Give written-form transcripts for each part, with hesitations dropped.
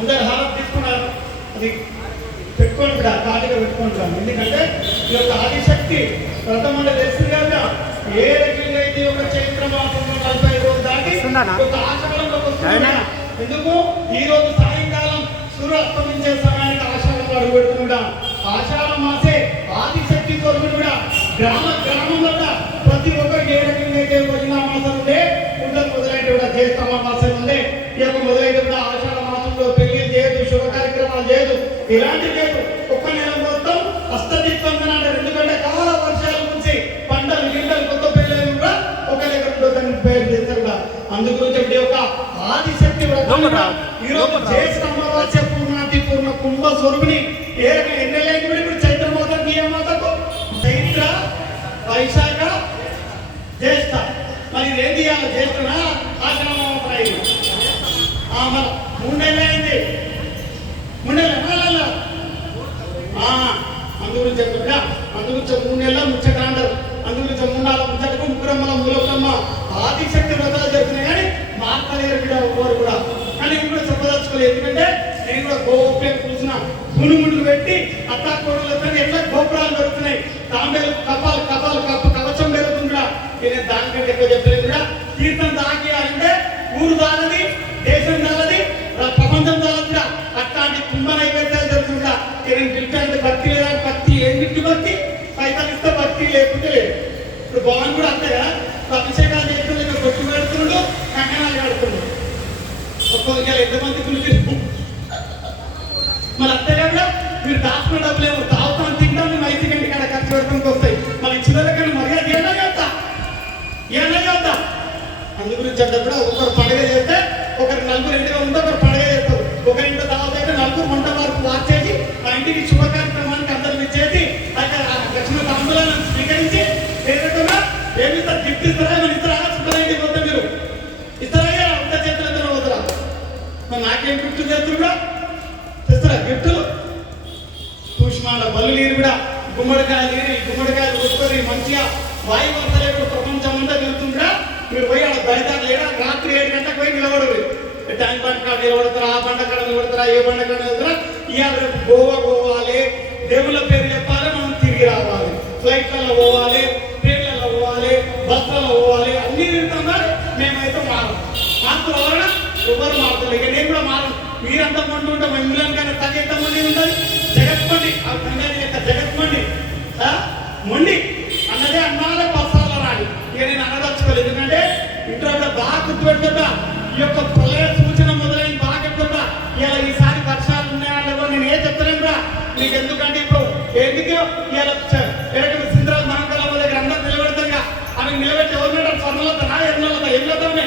అందరు హారతి తీసుకున్నారు, అది పెట్టుకొని కూడా ఖాళీగా పెట్టుకుంటాం. ఎందుకంటే ఈ యొక్క ఆదిశక్తి ప్రథమంలో తెలుస్తుంది కదా, ఏ రకంగా అయితే ఒక చైత్ర మాసంలో 45 రోజులు దాటి ఒక ఆషాఢంలోకి వస్తుంది. ఎందుకు ఈ రోజు సాయంకాలం సూర్య అస్తమించే సమయానికి ఆషాఢంలో అడుగు పెడుతున్నాం. ఆషాఢ మాసే ఆదిశక్తి కొరకు కూడా గ్రామంలో కూడా ప్రతి ఒక్కరికి ఏ రకంగా అయితే వజనామాసం ఉండే ఉండదు, మొదలైతే కూడా జ్యేష్ఠ అమావాస్య ఉండే, ఈ యొక్క మొదలైతే కూడా ఆషాఢ మాసంలో పెళ్లి చేయదు, శుభ కార్యక్రమాలు చేయదు, ఇలాంటివి లేదు. ఒక్క నెల మొత్తం హస్తదీపంగా అంటారు. ఎందుకంటే కాల వర్షాల నుంచి పంటలు గింటలు కొత్త పెళ్ళని కూడా ఒక దగ్గర పేరు చేస్తారు కూడా. అందుగురించి ఒక ఆదిశక్తి ఈ రోజు జ్యేష్ఠ అమావాస్య పూర్ణాతి పూర్ణ కుంభ స్వరూపిణి ఏ రకంగా ఎన్నెలైంది కూడా ఇప్పుడు చైత్ర మాసం ఈ మాసకు చైత్ర వైశాఖ జ్యేష్ఠ. మరి ఇదేం తీయాలి? జ్యేష్ఠనా ఆశ్రమ మరి 3 నెలలు అయింది, 3 నెలలు అందుగురించి చెప్తున్నా. అందుగురించి 3 నెలల ముచ్చట అంటారు. అందుగురించి 3 నెలల ముచ్చటకు ముగ్గురమ్మల మూలకమ్మ ఆదిశక్తి వ్రతాలు జరుగుతున్నాయి. కానీ మా అక్కలేరు బిడ్డ ఒక్కరు కూడా. కానీ నేను కూడా చెప్పదలుచుకోలేదు. ఎందుకంటే నేను కూడా గోప్యం కూర్చున్న గునుముట్లు పెట్టి అత్తాకోడలతో ఎట్లా గోపురాలు పెరుగుతున్నాయి, తాంబేలు కపాలు కవచం పెరుగుతుంది కూడా. నేను దానికంటే ఎక్కువ చెప్పలేదు కూడా. తీర్థం తాకేయాలంటే ఊరు దానది, దేశం దానది, ప్రపంచం దానది కూడా. అట్లాంటి కుంభ నైవేద్యాలు జరుగుతుందా. నేను పిలిచేంత భక్తి లేదా, భక్తి ఏంటి భక్తి? పైసలు ఇస్తే భక్తి లేకుంటే లేదు. ఇప్పుడు భవన్ కూడా అంతే కదా, అభిషేకాలు చేస్తుండే కొట్టు పెడుతుండు, కంకణాలు కడుతుండు. ఒక్కొక్క ఎంతమంది పిలిచి మరి అంతే కదా. మీరు దాచుకున్న డబ్బులేమో తాగుతాను తింటాను, 5 గంటల కాడ ఖర్చు పెడతానికి వస్తాయి. మన ఇచ్చిన దగ్గర మర్యాద ఏమన్నా చేద్దాం. అందుగురించి అంటే కూడా ఒకరు పండుగ చేస్తే ఒకరు నలుగురు ఇంటిగా ఉంటే ఒకరు పండుగ చేస్తారు. ఒకరింట్లో దావత అయితే నలుగురు వంట వరకు వాచేసి ఆ ఇంటికి శుభ కార్యక్రమానికి అందరిని చేసి అక్కడ లక్ష్మణ తాంబూలాన్ని స్వీకరించి ఏదైనా ఏమి ఇస్తారు, గిఫ్ట్ ఇస్తారా, మన ఇస్తారా? శుభ్రంగా పోతే మీరు ఇస్తారా? అంత చేతులతో పోతారా? మరి నాకేం గిఫ్ట్ చేస్తున్నా తెస్తారా గిఫ్టులు? పుష్మాల బల్లు నీరు కూడా గుమ్మడికాయలు నీరు, ఈ గుమ్మడికాయలు కొట్టుకొని మంచిగా వాయు వర్తలేడు ప్రపంచం అంతా తిరుగుతుందా. మీరు పోయి ఆడ బయట లేడా రాత్రి 7 గంటలకు పోయి నిలబడరు. ట్యాంక్ బండ్ కాడ నిలబడతారా, ఆ బండ కాడ నిలబడతారా, ఏ బండ కాడ నిలబడతారా. ఇవాళ రేపు గోవా పోవాలి, దేవుళ్ళ పేరు చెప్పాలి, మనం తిరిగి రావాలి. ఫ్లైట్లలో పోవాలి, ట్రైన్లలో పోవాలి, బస్సులలో పోవాలి, అన్ని తిరుగుతుందా. మేమైతే మార్పులు ఎవరైనా ఎవరు మారుతారు. ఇక నేను కూడా మారను. మీరంతా మండి ఉంటాం, ఇంగ్లాండ్ కానీ తగ్గ ఎంత మంది ఉంటుంది. జగత్మండి ఆ కంగారి యొక్క జగత్మండి మొండి అన్నదే అన్నాలే బస్సాల రాని. ఇక నేను అనదలుచుకోలేదు. ఎందుకంటే ఇంట్లో బాగా గుర్తుపెట్టుకుంటా. ఈ యొక్క ప్రళయ సూచన మొదలైన బాగా చెప్తుంటా. ఇలా ఈసారి వర్షాలు ఉన్నాయా లేవో నేను ఏం చెప్తాను రా మీకు. ఎందుకంటే ఇప్పుడు ఎందుకు ఇలా సింధరాజు మహాకళ దగ్గర అందరూ నిలబెడతారుగా. అవి నిలబెట్టి ఎవరు స్వర్ణలతనా ఎర్నలత ఏం చెప్తామే?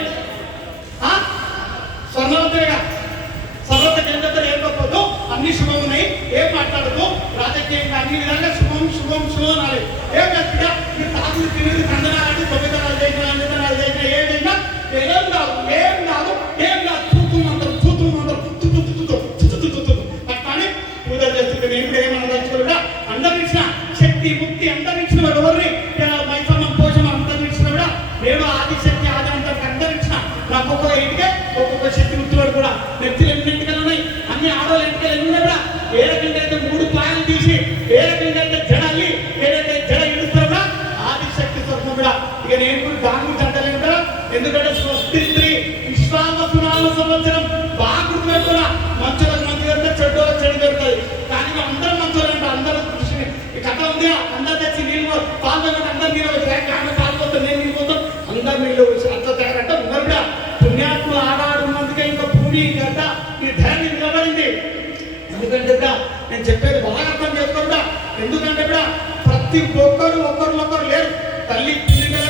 స్వర్ణలతగా సర్వతకి ఏం చెప్తారు? ఏం తప్పదు, అన్ని శుభం ఉన్నాయి, ఏం మాట్లాడదు. రాజకీయంగా అన్ని విధాలుగా శుభం శుభం శుభం అనాలి. ఏం చెప్తా ఈ తాగులు తినేది కందనాలు 9 చేసినా ఏం చేసినా ఏం కాదు, ఏం కాదు, ఏం కాదు. చూస్తుందంటారు అట్లానే పూజలు చేస్తుంటే నేను కూడా ఏమన్నా తలుచుకోలేదా. అందరు ఇచ్చిన శక్తి ముక్తి అందరు ఇచ్చిన వాడు ఎవరిని మైసమ్మ పోషణ అందరు ఇచ్చిన కూడా నేను ఆదిశక్తి ఆది అంటారు అందరు ఇచ్చిన. నాకు ఒక్కొక్క ఇంటికే ఒక్కొక్క శక్తి ముక్తులు కూడా నెత్తిలు ఎన్నింటికలు ఉన్నాయి. అన్ని ఆడవాళ్ళు ఎంటికలు ఎన్ని కూడా ఏ రకంగా అయితే 3 పాయలు తీసి ఏ రకంగా అయితే జడాలి ఏదైతే జడ ఇడుస్తారో ఆదిశక్తి స్వప్నం కూడా. ఇక నేను కూడా దాని గురించి అంటలేను కదా. ఎందుకంటే స్వస్తి స్త్రీ విశ్వామసు 4 సంవత్సరం బాగా గుర్తుపెట్టుకున్నా. మంచులకు మంచి పెడితే చెడ్డోళ్ళకి చెడు పెడుతుంది. కానీ అందరూ మంచోళ్ళు అంటే అందరూ కృషిని ఈ కథ ఉంది. అందరు తెచ్చి నీళ్ళు పాల్గొని అందరు నీళ్ళు వచ్చి ఆమె పాల్గొతాం, నేను నీళ్ళు పోతాం, అందరు నీళ్ళు అంత తయారంటే ఉన్నారు కూడా. పుణ్యాత్మ ఆడాడున్నందుకే ఇంకా భూమి గడ్డ ఈ ధైర్యం నిలబడింది. ఎందుకంటే నేను చెప్పేది బాగా అర్థం చేసుకోకుండా. ఎందుకంటే ప్రతి ఒక్కరు ఒకరినొకరు లేరు. తల్లి పిల్లల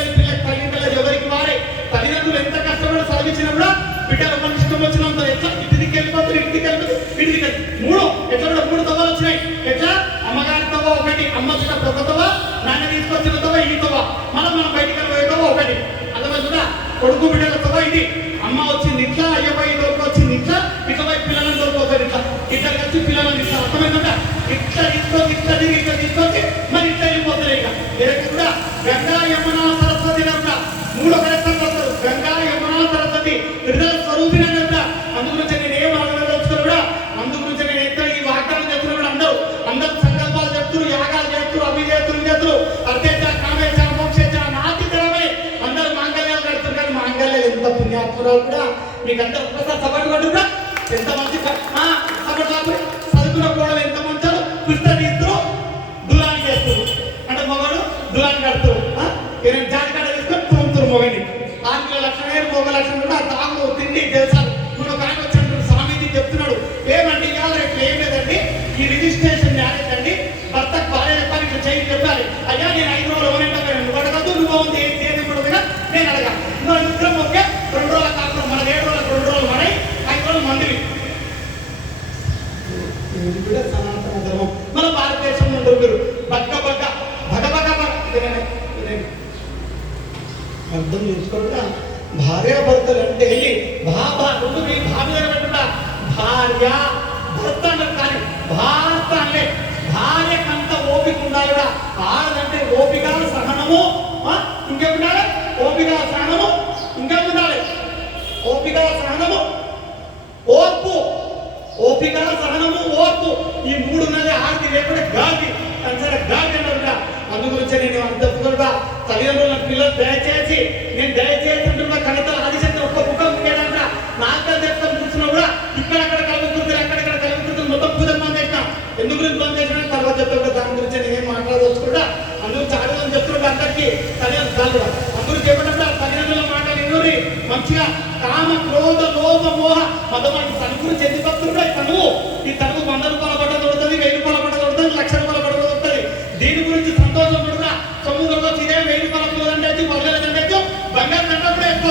తల్లి పిల్లలు ఎవరికి వారే. తల్లిదండ్రులు ఎంత కష్టపడి చదివించినా కూడా బిడ్డలు మన ఇష్టం వచ్చినంత ఎట్లా ఇంటికి వెళ్ళిపోతారు, ఇంటికి వెళ్ళిపోతారు, ఇంటికి 3 ఎట్లా కూడా 3 తవ్వలు వచ్చినాయి. ఎట్లా అమ్మగారి తవ్వ ఒకటి, అమ్మ వచ్చినప్పుడు ఒక తవ్వ, నాన్న తీసుకొచ్చిన తవ్వ ఈ తవ్వ, మనం బయటికి వెళ్ళిపోయే తవ్వ ఒకటి. అలా కూడా కొడుకు బిడ్డల తవ్వ ఇది. అమ్మ వచ్చింది ఇట్లా, అయ్యబాయి దొరికి వచ్చింది ఇట్లా, ఇట్లా పిల్లలను దొరికిపోతారు ఇట్లా, ఇద్దరు కలిసి పిల్లలను ఇట్లా అర్థమైందా. ఇట్లా తీసుకొచ్చి మరి ఇట్లా వెళ్ళిపోతారు. ఇక కూడా గంగా యమున సరస్వతి 3 కరెక్షన్ వస్తారు. గంగా యమున సరస్వతి విడుదల స్వరూపిణి. అందుగురించి నేను ఏం ఆలోచన కూడా మీకు అందరూ ఒకసారి సపోర్ట్ కొట్టుకురా. ఎంత మంచి సపోర్ట్ కాదు. చదువుకున్న కూడా ఎంత మంచారు పుస్తకం ఇస్తారు దూరానికి వేస్తారు అంటే మొగడు దూరానికి కడతారు. జాతికాడ తీసుకొని తోముతారు మొగని. 6 లక్షలు మొగ లక్షలు కూడా తాగుడు తిండి తెలుసారు. ఇప్పుడు ఒక ఆయన వచ్చినప్పుడు స్వామీజీ చెప్తున్నాడు ఏమండి ఇవాళ రేపు ఏం లేదండి ఈ రిజిస్ట్రేషన్ మ్యారేజ్ అండి భర్తకు భార్య చెప్పాలి ఇట్లా చేయి చెప్పాలి. అయ్యా నేను 5 రోజులు ఎవరైనా నువ్వు అడగదు నువ్వు ఉంది కూడా నేను అడగా నువ్వు ఇద్దరం ఓకే 2 రోజుల కాకుండా మన 7 రోజులకు 2 రోజులు మనై 5 రోజులు మందివి. ఇది కూడా సనాతన ధర్మం. మన భారతదేశంలో మీరు అర్థం చేసుకోకుండా భార్యాభర్తలు అంటే రెండు మీ భార్య పెట్టకుండా భార్య భర్త అన్నారు కానీ భారత అంటే భార్యకంత ఓపిక ఉండాలిగా. ఆడదంటే ఓపిక సహనము ఇంకేముండాలి ఓపిక సహనము ఇంకేముండాలి ఓపిక సహనము ఓర్పు. ఓపిక సహనము ఓర్పు ఈ 3 ఉన్నది. ఆడికి లేకుండా గాలి సరే గాలి అన్నారుగా. అందు గురించి నేను అంతగా తల్లిదండ్రుల పిల్లలు దయచేసి అంటున్నా కవితలు ఆదిశక్తి ఒక్క ముఖం ఉండేదంట. నాలుగు చెప్తాను కూర్చున్నా కూడా ఇక్కడక్కడ కలుగుతుంది అక్కడక్కడ కలుగుతుంది మొత్తం పూజలు బంద్ చేసిన. ఎందుకు బంద్ చేసిన తర్వాత చెప్తా దాని గురించి నేనేం మాట్లాడవచ్చు కూడా. అందుకు చాలా మంది చెప్తున్నారు అందరికీ తల్లిదండ్రులు కూడా అందరూ చెప్పినప్పుడు తల్లిదండ్రుల మాటలు ఎన్నోరి మంచిగా కామ క్రోధ లోభ మోహ మదమానికి తన గురించి ఎందుకు వస్తున్నాడు. ఈ తనువు 100 రూపాయల పట్ట దొరుకుతుంది 1000 రూపాయల పట్ట దొరుకుతుంది 1,00,000 రూపాయల పట్ట దొరుకుతుంది. దీని గురించి సంతోషం పడుతున్నా 9 రోజులు ఇదే 1000 రూపాయల దండచ్చు 10,000 దండచ్చు బంగారు దండ కూడా ఎక్కువ.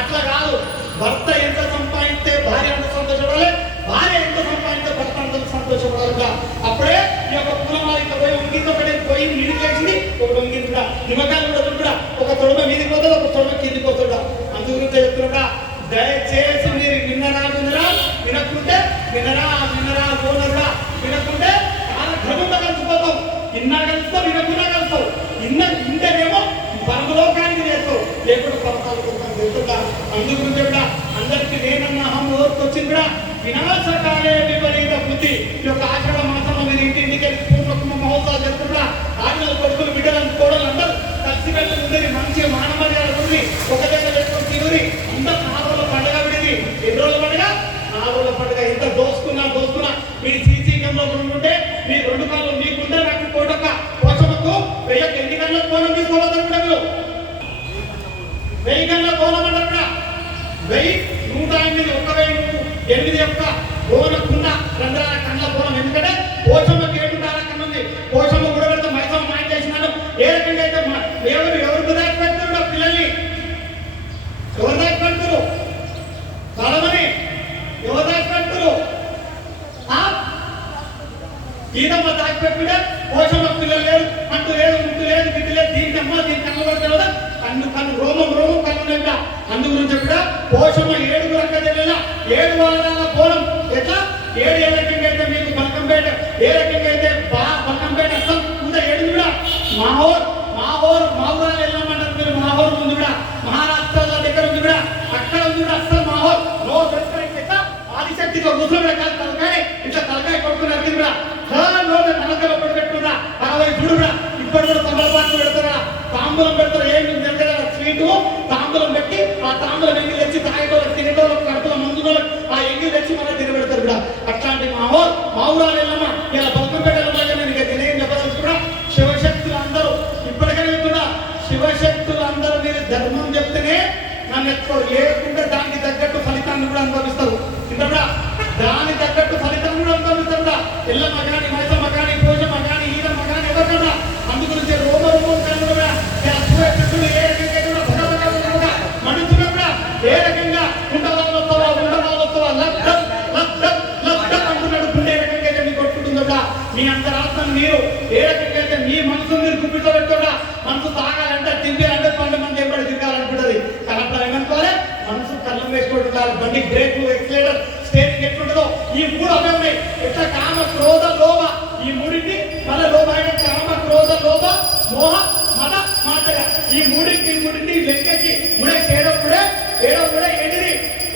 అట్లా కాదు. భర్త ఎంత సంపాదిస్తే భార్య అంత సంతోషపడాలి, భార్య ఎంత సంపాదిస్తే భర్త అంత సంతోషపడాలి. అప్పుడే ఈ యొక్క పూలమాలిక పోయి ఉంగితో పోయి నీళ్ళు వేసింది ఒకటి ఉంగింది కూడా నిమ్మకాయలు కూడా కూడా ఒక తొడమ మీదికి పోతుంది ఒక తొడమ కిందికి పోతుందా. అందుగురించి చెప్తున్నా దయచేసి మీరు విన్నరా వినకుంటే వినరా ఓనరా వినకుంటే చాలా క్రమంగా కలిసిపోతాం. ఇన్నా కలుస్తాం వినకుండా కలుస్తాం. ఇంటేనేమో పరమలోకానికి చేస్తాం లేకుండా పరమాలకు వెళ్తుంటా. అందుగురించి కూడా అందరికీ నేనన్నా ఓర్పు వచ్చింది కూడా వినాశకాలే విపరీత బుద్ధి. ఈ యొక్క ఆషాఢ మాసంలో మీరు ఇంటింటికి పూర్వకుమ మహోత్సవాలు జరుగుతుంటా. ఆడలు కొడుకులు బిడ్డలు కోడలు అందరూ కలిసి పెట్టి ఉంది మంచి మానమర్యాద ఉంది. ఒక దగ్గర పెట్టుకొని తిరిగి అందరూ 4 రోజుల పండుగ విడిది. ఎన్ని రోజుల పండుగ 4 రోజుల పండుగ. ఎంత దోసుకున్నా మీరు సీసీ కెమెరాలో ఉంటుంటే మీ 2 కాళ్ళు మీకుంటే నాకు కోటక పోషమకు 1000 గంటల కోణం తీసుకోవాలి కూడా మీరు 1000 గంటల కోణం అంటారు కూడా 108 108 యొక్క కోనకున్న రంధ్రాల కళ్ళ కోణం. ఎందుకంటే పోషమ్మకి 7 కన్ను ఉంది. పోషమ్మ కూడా పెడితే మైసమ్మ మాయ చేసినాడు. ఏ రకంగా అయితే ఎవరు దాచి పెడతారు పిల్లల్ని ఎవరు దాచి పెడతారు చదవని ఎవరు దాచి పెడతారు ఈదమ్మ దాచి పెట్టుకుంటే పోషమ్మ పిల్లలు లేరు అంటూ లేదు ముట్టు లేదు గిట్టు లేదు దీనికి అమ్మ దీనికి కన్ను పడతారు కదా కన్ను రోమం కన్ను. అందు గురించి కూడా పోషమ్మ 7 రకాల జిల్లా 7 వారాల కోణం ఎట్లా 7 ఏ రకంగా అయితే మీకు బల్కంపేట ఏ రకంగా అయితే బల్కంపేట అసలు కూడా 7 కూడా మాహోర్ వెళ్ళమంటారు మీరు. మాహోర్ ఉంది కూడా మహారాష్ట్ర దగ్గర ఉంది కూడా అక్కడ ఉంది కూడా అసలు మాహోర్ నో ఎట్లా ఆదిశక్తితో కూర్చోబెట్ట తలకాయ ఇట్లా తలకాయ కొట్టుకుని అర్థం కూడా తలకాయలో పెట్టుకున్నా 60 చూడు కూడా ఇప్పుడు కూడా తమలపాటు పెడతారా తాంబూలం పెడతారు. ఏమి స్వీటు తాంబూలం పెట్టి ఆ తాంబూలం ఎంగిల్ తెచ్చి తాగేటోళ్ళకి తినేటోళ్ళకి కడుపులో మందులోకి ఆ ఎంగిల్ తెచ్చి మళ్ళీ తినబెడతారు కూడా. అట్లాంటి మావురాలు వెళ్ళమ్మా ఇలా బల్కంపేట నేను తెలియని చెప్పదలుచు కూడా శివశక్తులు అందరూ ఇప్పటికైనా కూడా శివశక్తులు అందరూ మీరు ధర్మం చెప్తేనే నన్ను ఎత్తుకోరు లేకుంటే దానికి తగ్గట్టు ఫలితాన్ని కూడా అనుభవిస్తారు. ఇంకా దానికి తగ్గట్టు ఫలితాన్ని కూడా అనుభవిస్తారు కూడా. ఎల్లమ్మ కానీ మైసమ్మ కానీ పోషమ్మ కానీ ఈదమ్మ కానీ ఎవరికన్నా. అందు గురించి రోమం కన్ను కూడా ఏ రకంగా కూడా మనుషులు కూడా ఏ రకంగా ఉండవాళ్ళొస్తావా అంటున్నాడు. గుండె రకంగా అయితే మీకు కొట్టుకుంటుందా మీ అంతరాత్మను మీరు ఏ రకంగా అయితే మీ మనసు మీరు గుప్పితో పెట్టుకోడా. మనసు తాగాలంటే తింటారంటే 12 మంది ఎప్పటి తిరగాలనుకుంటుంది. కానీ అప్పుడు ఏమనుకోవాలి మనసు కళ్ళం వేసుకుంటున్నారు. బండి బ్రేక్లు ఎక్సిలేటర్ స్టేరింగ్ ఎట్లుంటుందో ఈ 3 అవే ఉన్నాయి. ఎట్లా కామ క్రోధ లోభ ఈ 3ని మళ్ళీ లోభ కామ క్రోధ లోభ మోహ మద మాత్ర ఈ మూడింటి లెక్కేసి 7 కూడా ఏంటిది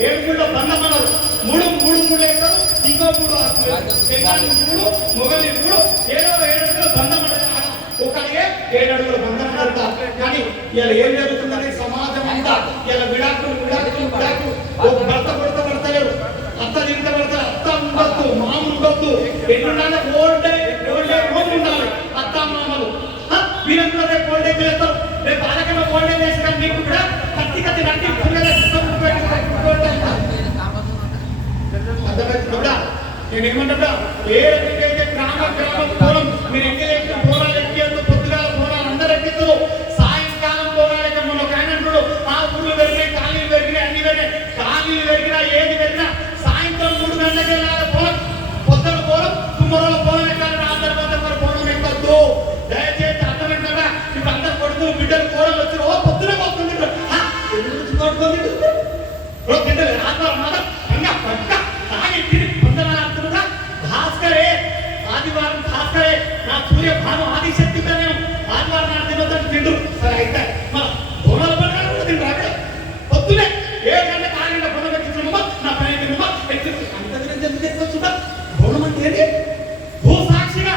7 బంధం అన్నారు. 3 వేస్తారు ఇంకో 3 మొగలి 3 7 అడుగుల బంధం అన్నారు. ఒకరిగే 7 అడుగుల బంధం అన్నారు. కానీ ఇలా ఏం జరుగుతుందని సమాజం అంతా ఇలా విడాకులు భర్త కొడుత పడతలేరు, అత్త తింట పడతారు, అత్త ఉండద్దు, మామ ఉండద్దు, ఎన్నుండాలి ఓల్డ్ హోమ్ ఉండాలి అత్త మామలు. వీరందరూ రేపు ఓల్డ్ ఏజ్ చేస్తారు, రేపు ఆలకన్నా ఓల్డ్ ఏజ్ చేసిన మీకు కూడా కత్తి కత్తి నట్టి అర్థమవుతుందా? నేను ఏమంటా ఏ రకంగా గ్రామం పోవడం మీరు ఎక్కి పోరాలు ఎక్కేందుకు పొద్దుగా పోరాలు అందరూ ఎక్కిస్తారు, సాయంకాలం పోరాలు మన ఒక ఆయన అంటాడు ఆ ఊళ్ళు పెరిగినాయి ఖాళీలు పెరిగినాయి అన్ని పెరిగినాయి, ఖాళీలు పెరిగినా ఏది పెరిగినా సాయంత్రం 3 గంటలకి వెళ్ళాలి పోలం, పొద్దున పోలం కుమ్మరోళ్ళ పోలం ఎక్కాలి, ఆ తర్వాత పోవడం ఎక్కద్దు. దయచేసి అర్థమైందా? ఇప్పుడు అందరు కొడుకులు బిడ్డలు పోవడం వచ్చి ఓ పొద్దున వస్తుంది ఆదివారం భాస్కరే నా సూర్య భాను ఆదిశక్తి ఆదివారం నాడు తినొద్దని తిండ్రు. సరే అయితే మన బోనాల పండుగ కూడా తింటారు అక్కడ పొద్దునే 7 గంటలకు 6 గంటల బోనం ఎక్కించమ్మా నా పని అంత ఎందుకు ఎక్కువచ్చుంటా. బోనం అంటే ఏంటి? భూ సాక్షిగా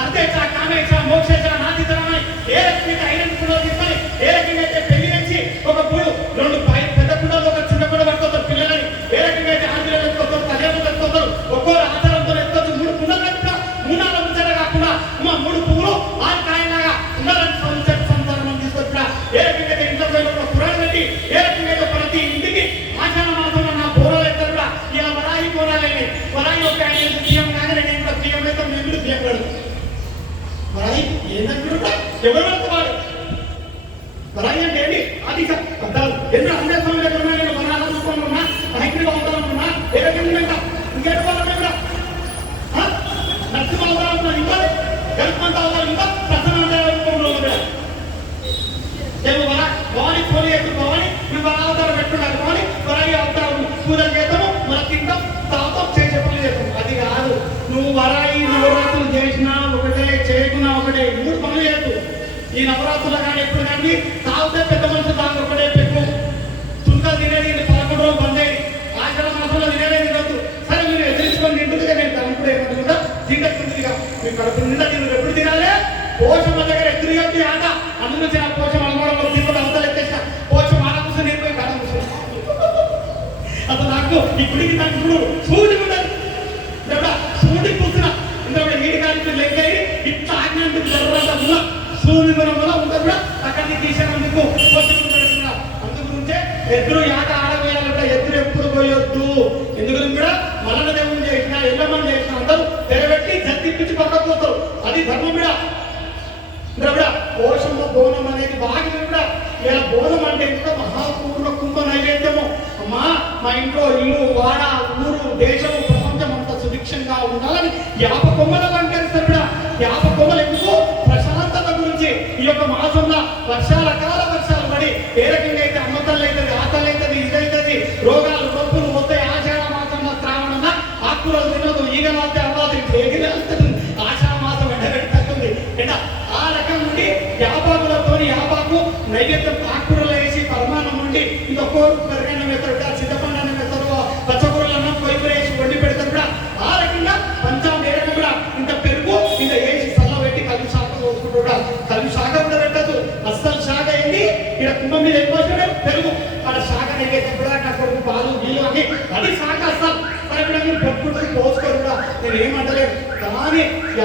అర్ధేచ కామేచ మోక్షేచ నాదితరమని ఏ రకంగా ఐరన్ కూడా తీసుకొని ఏ రకంగా అయితే పెళ్లి నుంచి ఒక పూలు 2 పెద్ద కుండలు ఒక చిన్న కుండ పట్టుకోతారు పిల్లలని, ఏ రకంగా అయితే ఆంధ్రలో ఎత్తుకోతారు కళ్యాణం ఎత్తుకోతారు, ఒక్కో ఆచారంతో ఎత్తుకోవచ్చు 3 కుండలు కట్టుకున్నా 3 ముచ్చట కాకుండా 3 పువ్వులు 6 కాయలాగా ఉండాలని సంసారం తీసుకొచ్చిన ఏ రకంగా అయితే ఇంట్లో ఒక పురాణం పెట్టి ఏ రకంగా అయితే ప్రతి ఇంటికి ఆషాఢ మాసంలో నా బోరాలు ఎత్తారు కూడా ఇలా వరాయి బోరాలని వరాయి ఒక బియ్యం కాగానే నేను కూడా బియ్యం అయితే మేము కూడా బియ్యం కడతాం. వరాయి ఏంటంటే ఎవరు వెళ్తాడు వరాయి అంటే ఏంటి? అది అర్థాలు ఎందుకు అందే సమయంలో ఎక్కడున్నా నేను వరాలు చూసుకోనున్నా హైబ్రిడ్గా ఉంటానుకున్నా ఏ రకంగా ఇంకెట్టుకోవాలన్నా కూడా నరసింహ అవతారం ఇంకా గల్పంత అవతారం ఇంకా ప్రసన్న ఏమో వరా భవాని పోలి ఎత్తుకోవాలి నువ్వు వరా అవతారం పెట్టుకున్నారు భవాని వరాయి అవతారం పూజలు చేద్దాము మన తింటాం తాగుతాం చేసే పనులు చేస్తాం. అది కాదు, నువ్వు వరాయి నవరాత్రులు చేసినా ఒకటే చేయకున్నా ఒకటే 3 పనులు చేయొద్దు. ఈ నవరాత్రులు కానీ ఎప్పుడు కానీ తాగితే పెద్ద మనుషులు తాగు ఒకటే పెట్టు, చుంకలు తినేది 11 రోజులు బంద్ అయ్యి ఆషాఢ మాసంలో తినేది తినద్దు. సరే మీరు ఎదిరించుకొని తింటుందిగా నేను తనప్పుడు ఏమంటుందా తింటుందిగా మీ కడుపు నిండా మీరు ఎప్పుడు తినాలి? పోషమ్మ దగ్గర ఎదురుగా ఆట అందులో చిన్న పోషం అనుకోవడంలో తింటే అవతల ఎత్తేసిన పోషం ఆడ కూర్చొని నేర్పోయి కాడ కూర్చొని అసలు నాకు ఈ గుడికి నాకు సూటి ఉండదు సూటి కూర్చున్న ఇందులో నీటి కాలికి లెక్క ఇట్లా ఆజ్ఞానికి జరుగుతుందా సూర్యుని వల్ల ఉంటుంది కూడా అక్కడికి తీసేందుకు అందు గురించే ఎదురు ఆట ఆడవేయాలంటే ఎదురు ఎప్పుడు పోయొద్దు. ఎందుకు కూడా మలన దేవుని చేసిన ఎల్లమ్మని చేసిన అందరూ తెరబెట్టి జత్తిప్పించి పక్కకు పోతారు. అది ధర్మం కూడా పోషమ్మ బోనం అనేది బాగా కూడా ఇలా బోనం అంటే ఇంకా మహాపూర్ణ కుంభ నైవేద్యము. అమ్మా మా ఇంట్లో ఇల్లు వాడ ఊరు దేశము ప్రపంచం అంతా సుభిక్షంగా ఉండాలని 50 కొమ్మలు అలంకరిస్తారు కూడా. 50 కొమ్మలు ఎందుకు? ప్రశాంతత గురించి. ఈ యొక్క మాసంలో వర్షాల కాల వర్షాలు పడి ఏ రకంగా అయితే అమ్మతల్లు అవుతుంది ఆతలు అవుతుంది ఇదవుతుంది రోగాలు నొప్పులు వస్తాయి. ఆషాఢ మాసంలో శ్రావణ ఆకుకూరలు తినదు ఈగలాస్తే అవ్వదు ఎగిరి వెళ్తుంది. ఆషాఢ మాసం ఎండబెట్టుతుంది ఎండ ఆ రకం నుండి యాపాకులతో యాపాకు నైవేద్యం ఆకుకూరలు వేసి పరమాన్నం నుండి ఇంకొక పెరగన్నం వేస్తారు, సిద్ధపండు అన్నం వేస్తారు, పచ్చకూరలు అన్నం పొయ్యి వేసి వండి పెడతారు కూడా. ఆ రకంగా పంచామృతం కూడా ఇంత పెరుగు ఇంత వేసి సల్ల పెట్టి కలిపి శాఖ పోసుకుంటూ కలిపి శాఖ కూడా పెట్టదు. అస్సలు శాఖ ఏంటి? ఇక్కడ కుంభం మీద ఎక్కువ పెరుగు అక్కడ శాఖ నైవేద్యం కూడా అక్కడ పాలు నీళ్ళు అని అది శాఖ అస్సలు మీరు పెట్టుకుంటుంది పోసుకోరు కూడా. నేను ఏమంటలేదు కానీ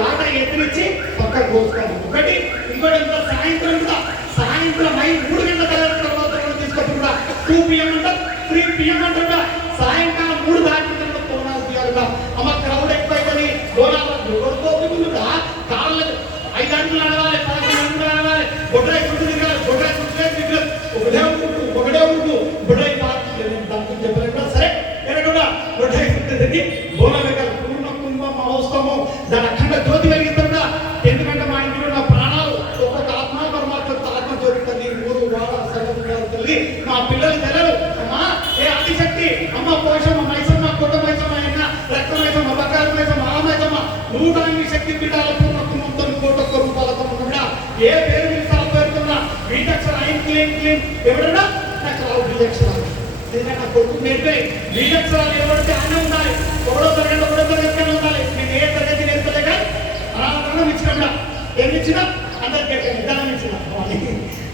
ఆట ఎత్తునిచ్చి పక్కకు పోసుకోవాలి. ఒకటి ఇంకోటి ఎంత సాయంత్రం కూడా సాయంత్రం 3 గంటల తర్వాత తీసుకొచ్చి కూడా 2 PM అంటారు 3 PM అంటారు కూడా సాయంకాలం 3 దాటిన బోనాలు తీయాలి. అమ్మ క్రౌడ్ ఎక్కువైతుంది బోనాలు కొడుకోకుండా కాళ్ళ 5 గంటలు నడవాలి 11 గంటలు నడవాలి బొడ్రాయి చుట్టూ తిరగాలి బొడ్రాయి చుట్టూ ఒకటే ఉంటూ బొడ్రాయి దాంతో చెప్పలేదు కూడా. సరే ఎక్కడ బొడ్రాయి చుట్టూ తిరిగి బోనాలు పూర్ణ కుంభ మహోత్సవము దాని అఖండ జ్యోతి వెలిగిస్తుందా. ఎందుకంటే మా ఇంట్లో నా ప్రాణాలు ఒక్కొక్క ఆత్మ పరమాత్మ ఆత్మ జ్యోతి ఊరు వాడ తల్లి మా పిల్లలు తెలరు. అమ్మా ఏ ఆదిశక్తి అమ్మ పోషమ్మ మైసమ్మ కొట్ట మైసమ్మ అయిన రక్త మైసమ్మ బకాల మైసమ్మ ఆ మైసమ్మ 108 శక్తి పీఠాల పూర్ణ కుంభంతో 1 రూపాయలతో ఉండగా ఏ పేరు మీరు సాగు పెడుతున్నా వీటక్షర ఐన్ క్లీన్ క్లీన్ ఎవడన్నా నాకు రావు బీజక్షరాలు నా కొడుకు నేర్పే బీజక్షరాలు ఎవరితే అన్నీ ఉండాలి. ఒకటో తరగతి ఉండాలి. నేను ఏ తరగతి నేర్పలేక అనాథనం ఇచ్చినప్పుడు ఏమి ఇచ్చినా అందరికీ ధనం ఇచ్చిన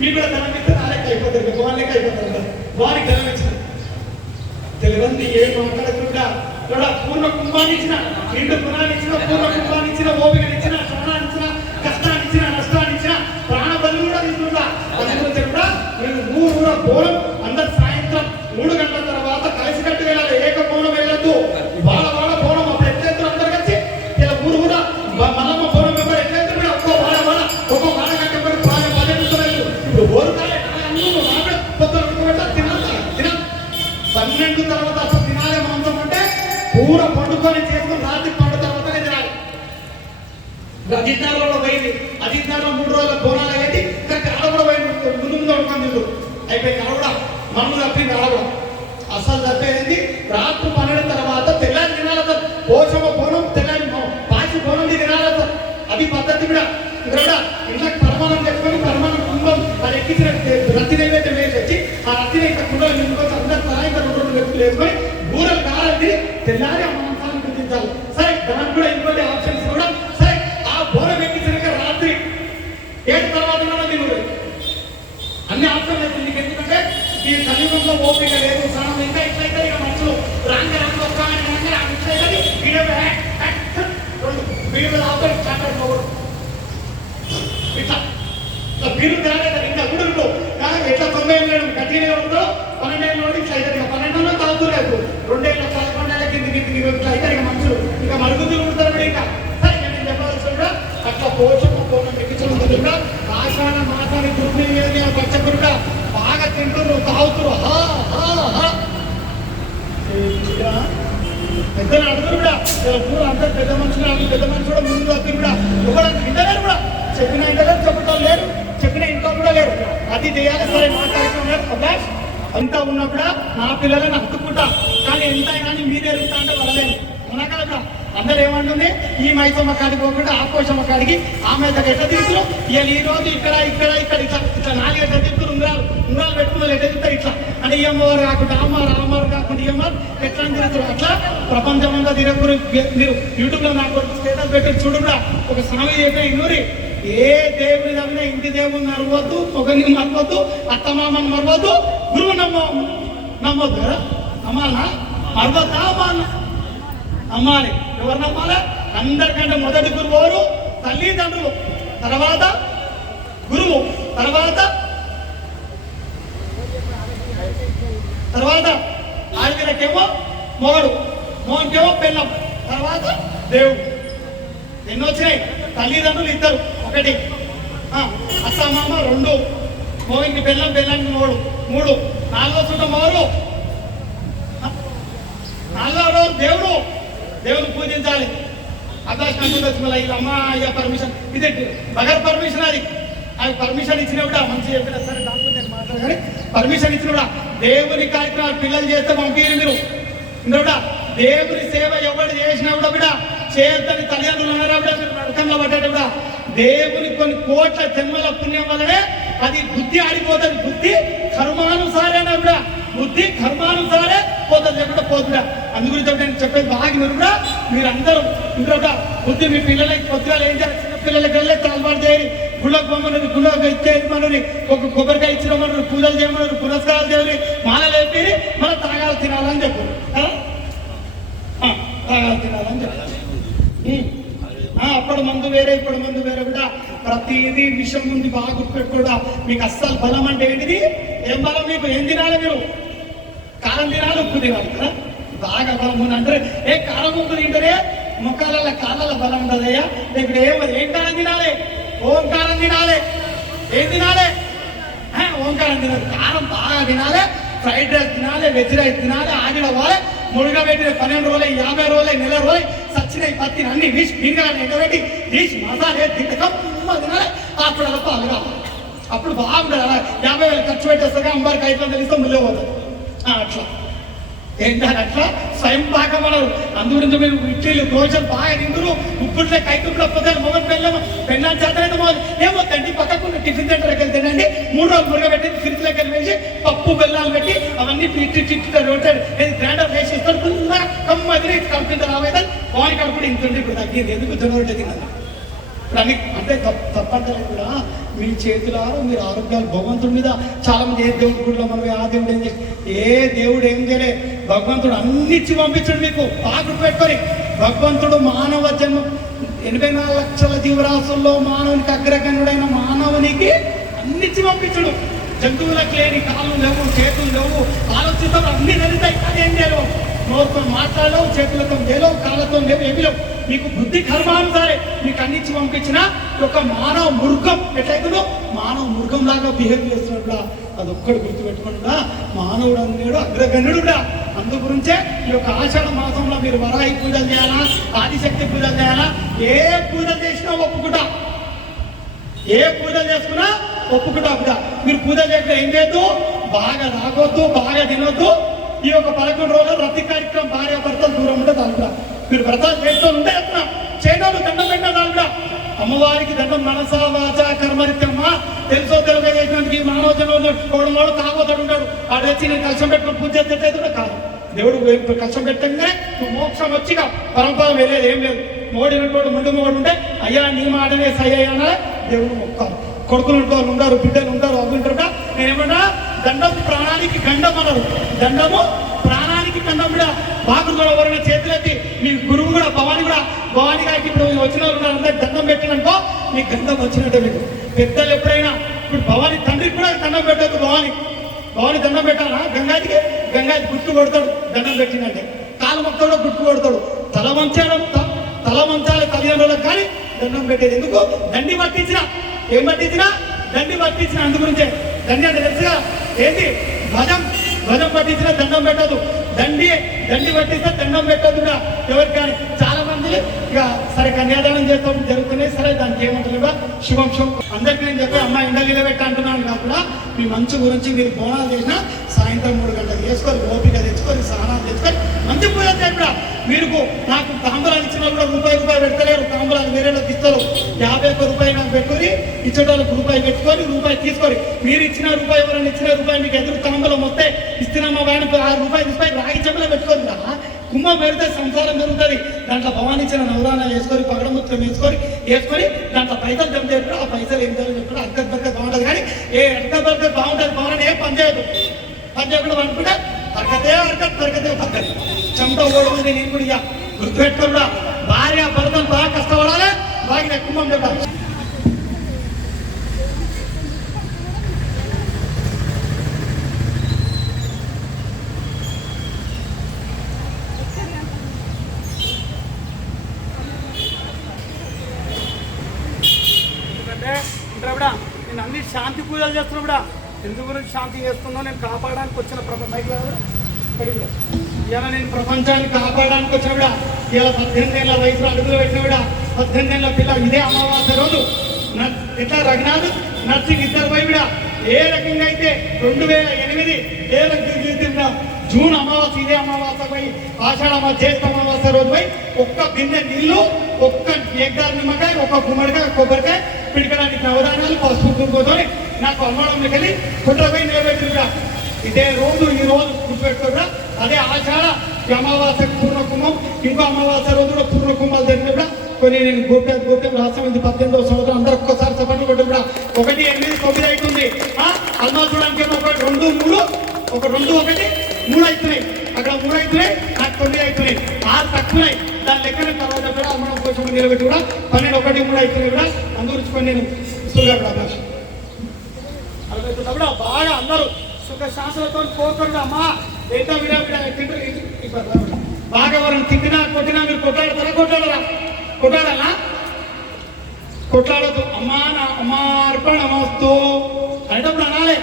మీకు కూడా ధనం ఇస్తే నాలెక్క అయిపోతుంది వాళ్ళకి అయిపోతుంది వారికి ధనం ఇచ్చిన ఏం మాట్లాడుతుంటా కూడా పూర్ణ కుంభాన్ని ఇచ్చిన, నిండు గుణాన్ని ఇచ్చిన, పూర్ణ కుంభాన్ని ఇచ్చిన, ఓపికని ఇచ్చిన, శ్రమణాన్ని ఇచ్చిన, కష్టాన్ని ఇచ్చిన, నష్టాన్ని ఇచ్చిన, ప్రాణ బలి కూడా తీసుకుంటా. అందుగురించి కూడా నేను ఊరు బోనం అందరు సాయంత్రం 3 గంటల తర్వాత కలిసికట్టు వెళ్ళాలి. ఏక బోనం వెళ్ళొద్దు. వాళ్ళ బోనం అప్పుడు ఎట్లెత్తులు అందరు కలిసి ఇలా ఊరు కూడా మల్లమ్మ బోనం ఎవరు ఎట్లెత్తులు కూడా ఒక్కో వాడ కంటే బాగా పర్యటిస్తున్నారు. ఇప్పుడు ఓరుకాయ పొద్దున తినాలి 12 తర్వాత అసలు తినాలి మాంసం అంటే పూర పండుకొని చేసుకుని రాత్రి పండు తర్వాతనే తినాలి. అధికారంలో పోయింది, అధికారంలో 3 రోజుల బోనాలు అయ్యేది కరెక్ట్. ఆడ కూడా పోయింది, ముందు వండుకొని తింటు అయిపోయింది. ఆడ కూడా మనము తప్పింది. ఆడ కూడా అసలు తప్పేది రాత్రి 12 తర్వాత తెల్లారి తినాలి. సార్ పోషమ బోనం తెల్లారి పాచి బోనం తినాలి. సార్ అది పద్ధతి కూడా. ఇక్కడ కూడా ఇంట్లోకి పరిమాణం చేసుకొని పరిమాణం కుంభం అది ఎక్కించిన రత్తి నైవేద్యం వేసి వచ్చి ఆ రత్తిని ఇక్కడ కుండలు నింపుకొని అందరు సాయంత్రం 2 వ్యక్తులు వేసుకొని బూరలు కావాలంటే తెల్లారి ఆ మాంసాన్ని గుర్తించాలి. సరే దానికి కూడా ఇంకోటి ఆప్షన్స్ కూడా. సరే ఆ బోనం ఎక్కించిన రాత్రి 7 తర్వాత తినరు. అన్ని ఆప్షన్లు అయితే నీకు ఎందుకంటే ఈ కలియుగంలో ఓపిక లేదు. స్నానం ఇంకా ఇట్లయితే ఇక మనుషులు రాంగ ఒక్క వీడియో ఆపరేట్ స్టార్ట్ అయిపోకూడదు. ఇట్లా మీరు తేలేదు ఇంకా గుడులు ఎట్లా 90 ఏళ్ళు గట్టిగా ఉందో 12 ఏళ్ళ నుండి ఇట్లా అయితే 12 ఏళ్ళు తాగుతులేదు. 2 ఏళ్ళ 11 ఏళ్ళ కిందికి ఇట్లా అయితే ఇక మనుషులు ఇంకా మరుగుతూ ఉంటారు. ఇంకా సరే నేను చెప్పాల్సి కూడా అట్లా పోషణ ఎక్కించడం కూడా ఆషాఢ మాసాన్ని దుర్మిని పచ్చకుడు కూడా బాగా తింటున్నారు, తాగుతురు. పెద్దలు అడుగురు కూడా అందరూ పెద్ద మనుషులు పెద్ద మనుషులు కూడా ముందు వస్తుంది కూడా ఒకరు ఇంటలేరు కూడా. చెప్పిన ఇంటలేరు, చెప్పటం లేరు, చెప్పిన ఇంట్లో కూడా లేరు. అది చేయాలి. సరే మాట్లాడుతున్నారు అంతా ఉన్నా కూడా నా పిల్లలను హత్తుకుంటా. కానీ ఎంత అయినా మీరే ఎరుగుతా అంటే వదలేను. మనకాడ కూడా అందరూ ఏమంటుంది ఈ మైసమ్మ కాడికి పోకుండా ఆ కోసమ్మ కాడికి ఆమె ఎట్లా తీసుకురు ఈ రోజు ఇక్కడ ఇక్కడ ఇక్కడ ఇట్లా ఇట్లా 4 ఎట్లా తిప్పుతారు. ఉంగరాలు పెట్టుకున్నారు ఎట్లా తిప్పుతారు ఇట్లా అంటే ఈ అమ్మవారు కాకుండా అమ్మవారు కాకుండా ఈ అమ్మవారు ఎట్లా తిరుగుతారు. అట్లా ప్రపంచం అంతా తిరగరు. మీరు యూట్యూబ్ లో నాకు స్టేటస్ పెట్టి చూడుగా ఒక స్వామి చెప్పే ఇన్నూరి ఏ దేవుని తగ్గినా ఇంటి దేవుని నరవద్దు, ఒకరిని మరవద్దు, అత్తమామని మరవద్దు, గురువు నమ్మొద్దు కదా. అమ్మాలనా మరవద్దా అమ్మాలి. ఎవరు నమ్మాలి? అందరికంటే మొదటి గురువు ఎవరు? తల్లిదండ్రులు, తర్వాత గురువు, తర్వాత ఆడపిల్లకేమో మోహన్కేమో పెళ్ళం, తర్వాత దేవుడు. ఎన్ని వచ్చినాయి? తల్లిదండ్రులు 2, 1 అత్తమామ 2, మోహికి పెళ్ళానికి 3, 4వ సుఖం ఎవరు? 4వ రోజు దేవుడు పూజించాలి. ఆకాశ్ కంటే ఇది అమ్మ అయ్యా పర్మిషన్ ఇది బగర్ పర్మిషన్. అది పర్మిషన్ ఇచ్చినా కూడా మంచి చెప్పినా సరే దాంట్లో నేను మాట్లాడాలి. పర్మిషన్ ఇచ్చిన కూడా దేవుని కార్యక్రమాలు పిల్లలు చేస్తే పంపించారు మీరు. ఇందులో దేవుని సేవ ఎవరు చేసినా కూడా చేయొద్దని తల్లిదండ్రులు ఉన్నారా కూడా మీరు నరకంలో పడ్డాడు కూడా. దేవుని కొన్ని కోట్ల జన్మల పుణ్యం వల్లనే అది బుద్ధి ఆడిపోతుంది. బుద్ధి కర్మానుసారేనా కూడా బుద్ధి కర్మానుసారే పోతుంది లేకుండా పోతుందా. అందుగురించి నేను చెప్పేది బాగా కూడా మీరందరూ ఇంకొక బుద్ధి మీ పిల్లలకి కొద్దిగా ఏం చేయాలి? చిన్న పిల్లలకి వెళ్ళి తలబాటు చేయాలి. గుళ్ళకు పోమన్నారు, గుళ్ళకు ఇచ్చేది మనని ఒక కొబ్బరికాయ ఇచ్చిన మనరు, పూజలు చేయమన్నారు, పురస్కారాలు చేయాలి, మాలలు వేపి మనం తాగాలు తినాలని చెప్పు. తాగాలు తినాలని చెప్పారు. అప్పుడు మందు వేరే ఇప్పుడు మందు వేరే కూడా ప్రతిదీ విషయం ఉంది. బాగా గుర్తుపెట్టుకోడా. మీకు అస్సలు బలం అంటే ఏంటిది? ఏం బలం మీకు? ఏం తినాలి మీరు? కారం తినాలి, ఉప్పు తినాలి కదా. బాగా బలం ఉంది అంటే ఏ కారం ఉప్పు తింటారే ముఖాలలో కాళ్ళ బలం ఉండదయ్యా. ఇప్పుడు ఏం కారం తినాలి? ఓంకారం తినాలి. ఏం తినాలి? ఓంకారం తినాలి. కారం బాగా తినాలి. ఫ్రైడ్ రైస్ తినాలి, వెజ్ రైస్ తినాలి, ఆగిడ పోవాలి, ముడుగా పెట్టిన 12 రోజులు 50 రోజులు నెల రోజులు సచ్చినాయి పత్తిని అన్ని విష్ పింగాలని ఎగబెట్టి డిష్ మసాలా తింటకం తినాలి. అప్పుడు పాలు కావాలి. అప్పుడు బాగుంటుంది. 50,000 ఖర్చు పెట్టేస్తాగా అమ్మవారికి 500 ఇస్తే ముళ్ళే పోతుంది. అట్లా ఏంటని అట్లా స్వయం పాకమన్నారు. అందుగురించి మీరు ఇడ్లీలు దోశలు బాగా తింటురు. ఉప్పుట్లే కైకుట్లో పొద్దున మొగలు పెళ్ళాన్ని చేతనైతే ఏమో తండ్రి పక్కకు టిఫిన్ సెంటర్కి వెళ్తే తినండి. 3 రోజులు మురుగ పెట్టి ఫ్రిడ్జ్లోకి వెళ్ళి వేసి పప్పు బెల్లాలు పెట్టి అవన్నీ రోటెడ్ గ్రైండర్ వేసి ఇస్తారు. కమ్మదిరి కంపెనీ రావేదా బాగా కడుపుడు ఇంత ఇప్పుడు తగ్గింది. ఎందుకు జొన్న రొట్టె తిన్నది అని అంటే తప్పంటారు కూడా మీ చేతులారా మీరు ఆరోగ్యాలు భగవంతుడి మీద చాలా మంది ఏ దేవుడి గుడిలో మనం ఆ దేవుడు ఏం చేసి ఏ దేవుడు ఏం చేయలే భగవంతుడు అన్నిచ్చి పంపించడు మీకు బాగా పెట్టుకొని భగవంతుడు మానవ జన్మ 84 లక్షల జీవరాశుల్లో మానవునికి అగ్రగణ్యుడైన మానవునికి అన్నిచ్చి పంపించడు జంతువులకు లేని కాళ్ళు లేవు చేతులు లేవు ఆలోచితం అన్ని జరుగుతాయి అదేం చేయలేవు నోరుతో మాట్లాడలేవు చేతులతో లేవు కాళ్ళతో లేవు ఏమి లేవు మీకు బుద్ధి కర్మానుసారే మీకు అన్నిచ్చి పంపించిన ఒక మానవ మృగం ఎట్లయితుందో మానవ మృగం లాగా బిహేవ్ చేస్తున్నట్టుగా అది ఒక్కడు గుర్తుపెట్టుకున్నా మానవుడు అన్నాడు అగ్రగణ్యుడుగా అందు గురించే ఈ యొక్క ఆషాఢ మాసంలో మీరు వరాహి పూజలు చేయాలా ఆదిశక్తి పూజలు చేయాలా ఏ పూజలు చేసినా ఒప్పుకుంటా ఏ పూజలు చేసుకున్నా ఒప్పుకుంటా కూడా మీరు పూజ చేయకుండా ఏం చేయొద్దు బాగా తాగొద్దు బాగా తినొద్దు ఈ యొక్క 11 రోజులు రతి కార్యక్రమం భార్య భర్తలు దూరం ఉంటే దాని కూడా మీరు వ్రతాలు చేస్తూ ఉంటే చెప్తున్నాం చేయడం దండం పెట్టినా దాని కూడా అమ్మవారికి దండం మనసా వాచ కర్మరిత్యమ్మ తెలుసో తెలుగు చేసినందుకు ఈ మానవ జన్మకోవడం వాడు తాగోతాడు ఉంటాడు వాడు వచ్చి నేను కష్టం పెట్టుకుని పూజ చేస్తే కూడా కాదు దేవుడు కష్టం పెట్టంగానే నువ్వు మోక్షం వచ్చిగా పరంపరం వెళ్ళేది ఏం లేదు మోడినటువంటి ముందు మోడు ఉంటే అయ్యా నీ మాటనే సయ్యా దేవుడు మొక్కాలి కొడుకులు వాళ్ళు ఉంటారు బిడ్డలు ఉంటారు అవి ఉంటారు నేనేమన్నా దండం ప్రాణానికి గండం అన్నారు దండము ప్రాణానికి గండం కూడా బాగు కూడా ఎవరైనా చేతులెత్తి మీ గురువు కూడా భవాని గారికి ఇప్పుడు వచ్చిన వాళ్ళు అందరికి దండం పెట్టిననుకో నీకు గండం వచ్చినట్టే మీకు పెద్దలు ఎప్పుడైనా ఇప్పుడు భవాని తండ్రికి కూడా దండం పెట్టదు భవాని దండం పెట్టాలా గంగాదికి గుట్టు కొడతాడు దండం పెట్టిందంటే కాలు మొక్కడు గుట్టు కొడతాడు తల వంచాలి తల్లిదండ్రులకు కానీ దండం పెట్టేది ఎందుకు దండి పట్టించిన ఏం పట్టించినా దండి పట్టించిన అందు గురించే దండి అంటే తెలుసుగా ఏంటి ధ్వజం పట్టించిన దండం పెట్టదు దండి పట్టిస్తే దండం పెట్టదు కూడా ఎవరికి కానీ చాలా మంది ఇక సరే కన్యాదానం చేస్తాం జరుగుతున్నాయి సరే దానికి ఏమంటారు శుభం అందరికీ నేను చెప్పి అమ్మాయి ఎండలీలో పెట్టి అంటున్నాను కాకుండా మీ మంచి గురించి మీరు బోనాలు చేసినా సాయంత్రం 3 గంటలకు చేసుకొని ఓపిక తెచ్చుకొని సహనాలు తెచ్చుకొని మంచి పూజ కూడా మీరు నాకు తాంబూలాలు ఇచ్చినా కూడా రూపాయి పెడతలేరు తాంబూలాలు వేరేలోకి ఇస్తారు 51 రూపాయలు నాకు పెట్టుకొని ఇచ్చేటోళ్ళకి రూపాయి పెట్టుకొని రూపాయి తీసుకొని మీరు ఇచ్చిన రూపాయి ఎవరైనా ఇచ్చిన రూపాయి మీకు ఎదురు తాంబూలం వస్తే ఇస్తున్నామా వాడిని 6 రూపాయలు తీసుకొని రాగి చెంబలో పెట్టుకొని కుంభం పెడితే సంసారం పెరుగుతుంది దాంట్లో భవాని ఇచ్చిన నవరాన వేసుకొని పగడముత్రం వేసుకొని దాంట్లో పైసలు జమ చెప్పారు ఆ పైసలు ఏం చేయాలో చెప్పారు అర్కత్ బర్కత్ బాగుంటుంది కానీ ఏ అర్కత్ బర్కత్ బాగుంటుంది బాగుంటుంది ఏం పని చేయకుండా అనుకుంటే అర్కతే పద్ధతి చెమట ఓడుతుంది నేను కూడా ఇక గుర్తుపెట్టుకున్నా భార్య భర్తలు బాగా కష్టపడాలి బాగా కుంభం చెప్పాలి నేను అన్ని శాంతి పూజలు చేస్తున్నా కూడా ఎందుకు గురించి శాంతి చేస్తున్నా నేను కాపాడడానికి వచ్చిన ఇలా నేను ప్రపంచాన్ని కాపాడడానికి వచ్చిన కూడా ఇలా 18 ఏళ్ళ వయసులో అడుగులు పెట్టిన కూడా 18 ఏళ్ళ పిల్ల ఇదే అమావాస్య రోజు ఇట్లా రఘునాథ్ నర్సింగ్ ఇద్దరు పోయి కూడా ఏ రకంగా అయితే 2008 జూన్ అమావాస్య ఇదే అమావాస్య పోయి ఆషాఢ జ్యేష్ఠ అమావాస్య రోజు పోయి ఒక్క బిందె నీళ్లు ఒక్క ఏకదారు నిమ్మకాయ ఒక గుమ్మడికాయ కొబ్బరికాయ పిడకడానికి నవధాన్యాలు పసుపు కుంకుమతోని నాకు అమ్మడంలోకి వెళ్ళి కుట్రపై నిలబెట్టిందా ఇదే రోజు ఈ రోజు గుర్తుపెట్టుకోగా అదే ఆషాఢ అమావాస్య పూర్ణకుంభం ఇంకో అమావాస్య రోజు కూడా పూర్ణకుంభాలు జరిగినప్పుడు కొన్ని నేను గోప్యం రాష్ట్రం 18వ సంవత్సరం అందరూ ఒక్కసారి సపట్లు కొట్టు కూడా 1, 8, 9 అవుతుంది అల్మా చూడడానికి 1, 2, 3 1, 2, 1, 3 అవుతున్నాయి అక్కడ 3 అవుతున్నాయి నాకు 9 అవుతున్నాయి 6 తక్కువన్నాయి దాని లెక్కన తర్వాత కూడా అమ్మడం కోసం నిలబెట్టి కూడా 12, 1, 3 అవుతున్నాయి కూడా అందుకొని నేను సులుగా కూడా అవకాశం అలా బాగా అందరూ సుఖ శాస్త్రంతో కోరుకోండి అమ్మా ఏంటో బాగా ఎవరైనా తిట్టినా కొట్టినా మీరు కొట్లాడతారా కొట్లాడాలా కొట్లాడద్దు అమ్మా అర్పణ నమస్తూ అనేటప్పుడు అనాలే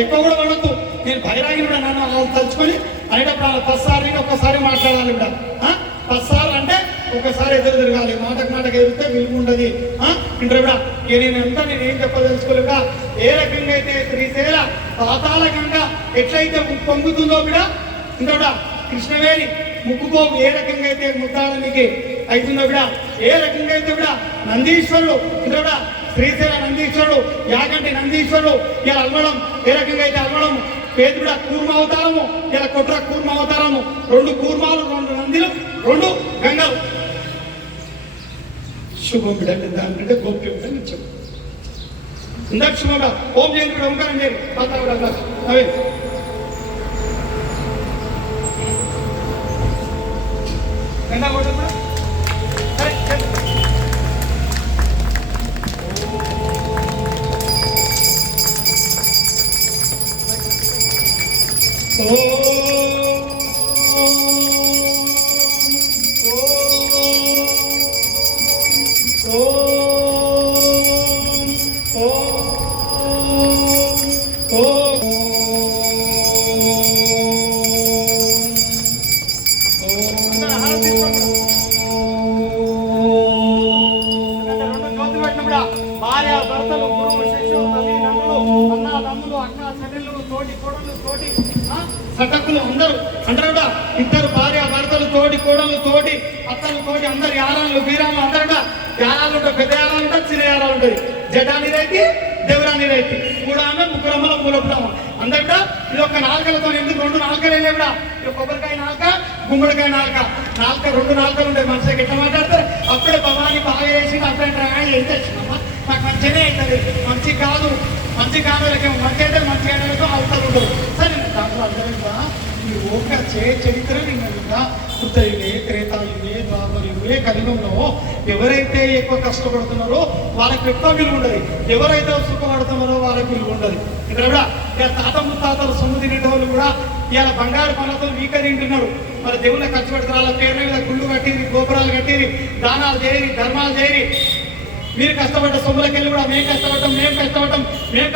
ఎక్కువ కూడా పడద్దు నేను బైరాగి కూడా నన్ను తలుచుకొని అనేటప్పుడు పస్సారి ఒక్కసారి మాట్లాడాలి కూడా పస్సారు అంటే ఒకసారి ఎదురు తిరగాలి మాటకు ఎదిరితే విలువ ఉండదు ఇంటర్వ్యూ నేను ఏం చెప్పదలుచుకోలేక ఏ రకంగా అయితే శ్రీశైల పాతాళ గంగ ఎట్లయితే పొంగుతుందో కూడా ఇంకా కృష్ణవేణి ముక్కుపోగు ఏ రకంగా అయితే ముద్దాడానికి అవుతుందో కూడా ఏ రకంగా అయితే కూడా నందీశ్వరుడు ఇంకా శ్రీశైల నందీశ్వరుడు యాగంటి నందీశ్వరుడు ఇలా అల్మడం ఏ రకంగా అయితే అల్మడం పేద కూర్మ అవతారము ఇలా కొట్ర కూర్మ అవతారము 2 కూర్మాలు 2 నందిలు 2 గంగలు శుభం బిడ్డ దానికంటే గోప్యం అని చెప్పు. ఇందాక శుభంగా ఓం చేయండి కూడా ఓంకారం చేయండి. అవే ఎండా కూడా సరే భార్య భర్తలు గురువు శిష్యులు తల్లిదండ్రులు అన్న తమ్ములు అక్క చెల్లెళ్ళు తోటి కోడళ్ళు తోటి సటకులు అందరూ అందరూ కూడా ఇద్దరు భార్య భర్తలు తోటి కోడళ్ళు తోటి అత్తలు తోటి అందరు యారాలు వీరాలు అందరూ కూడా యారాలు ఉంటాయి. పెద్ద యారాలు ఉంటాయి, చిన్న యారాలు ఉంటుంది. జటాని రైతి దేవరాని రైతి కూడా ఆమె ముగ్గురు అమ్మలో మూలపుతాము అందరు కూడా ఇది ఒక నాలుకలతో ఎందుకు రెండు నాలుకలు వెళ్ళే కూడా కొబ్బరికాయ నాలుక గుమ్మడికాయ నాలుక రెండు నాలుకలు ఉంటాయి. మనిషికి ఎట్లా మాట్లాడతారు అప్పుడే భవాని బాగా చేసి అప్పుడే ఎంత వచ్చినమ్మా నాకు మంచిగానే అవుతుంది. మంచి కాదు మంచి కాదులకేమో మంచి అయితే మంచి అయినా అవుతారు ఉండదు. సరే దాంట్లో అందరూ ఈ ఓక చరిత్ర నిన్న కృతయుగే త్రేతాయుగే ద్వాపరయుగే కలియుగంలో ఎవరైతే ఎక్కువ కష్టపడుతున్నారో వాళ్ళకి ఎక్కువ విలువ ఉండదు. ఎవరైతే సుఖపడుతున్నారో వాళ్ళకి విలువ ఉండదు. ఇక్కడ కూడా ఇక తాత ముత్తాతలు సొమ్ము తినేటోళ్ళు కూడా ఇలా బంగారు పనులతో వీక తింటున్నారు. మరి దేవుళ్ళ ఖర్చు పెడతారు. వాళ్ళ పేరు మీద గుళ్ళు కట్టిరి, గోపురాలు కట్టిరి, దానాలు చేయరి, ధర్మాలు చేయరి. మీరు కష్టపడ్డ సొమ్ములకెళ్ళి కూడా మేము కష్టపడ్డాం మీరు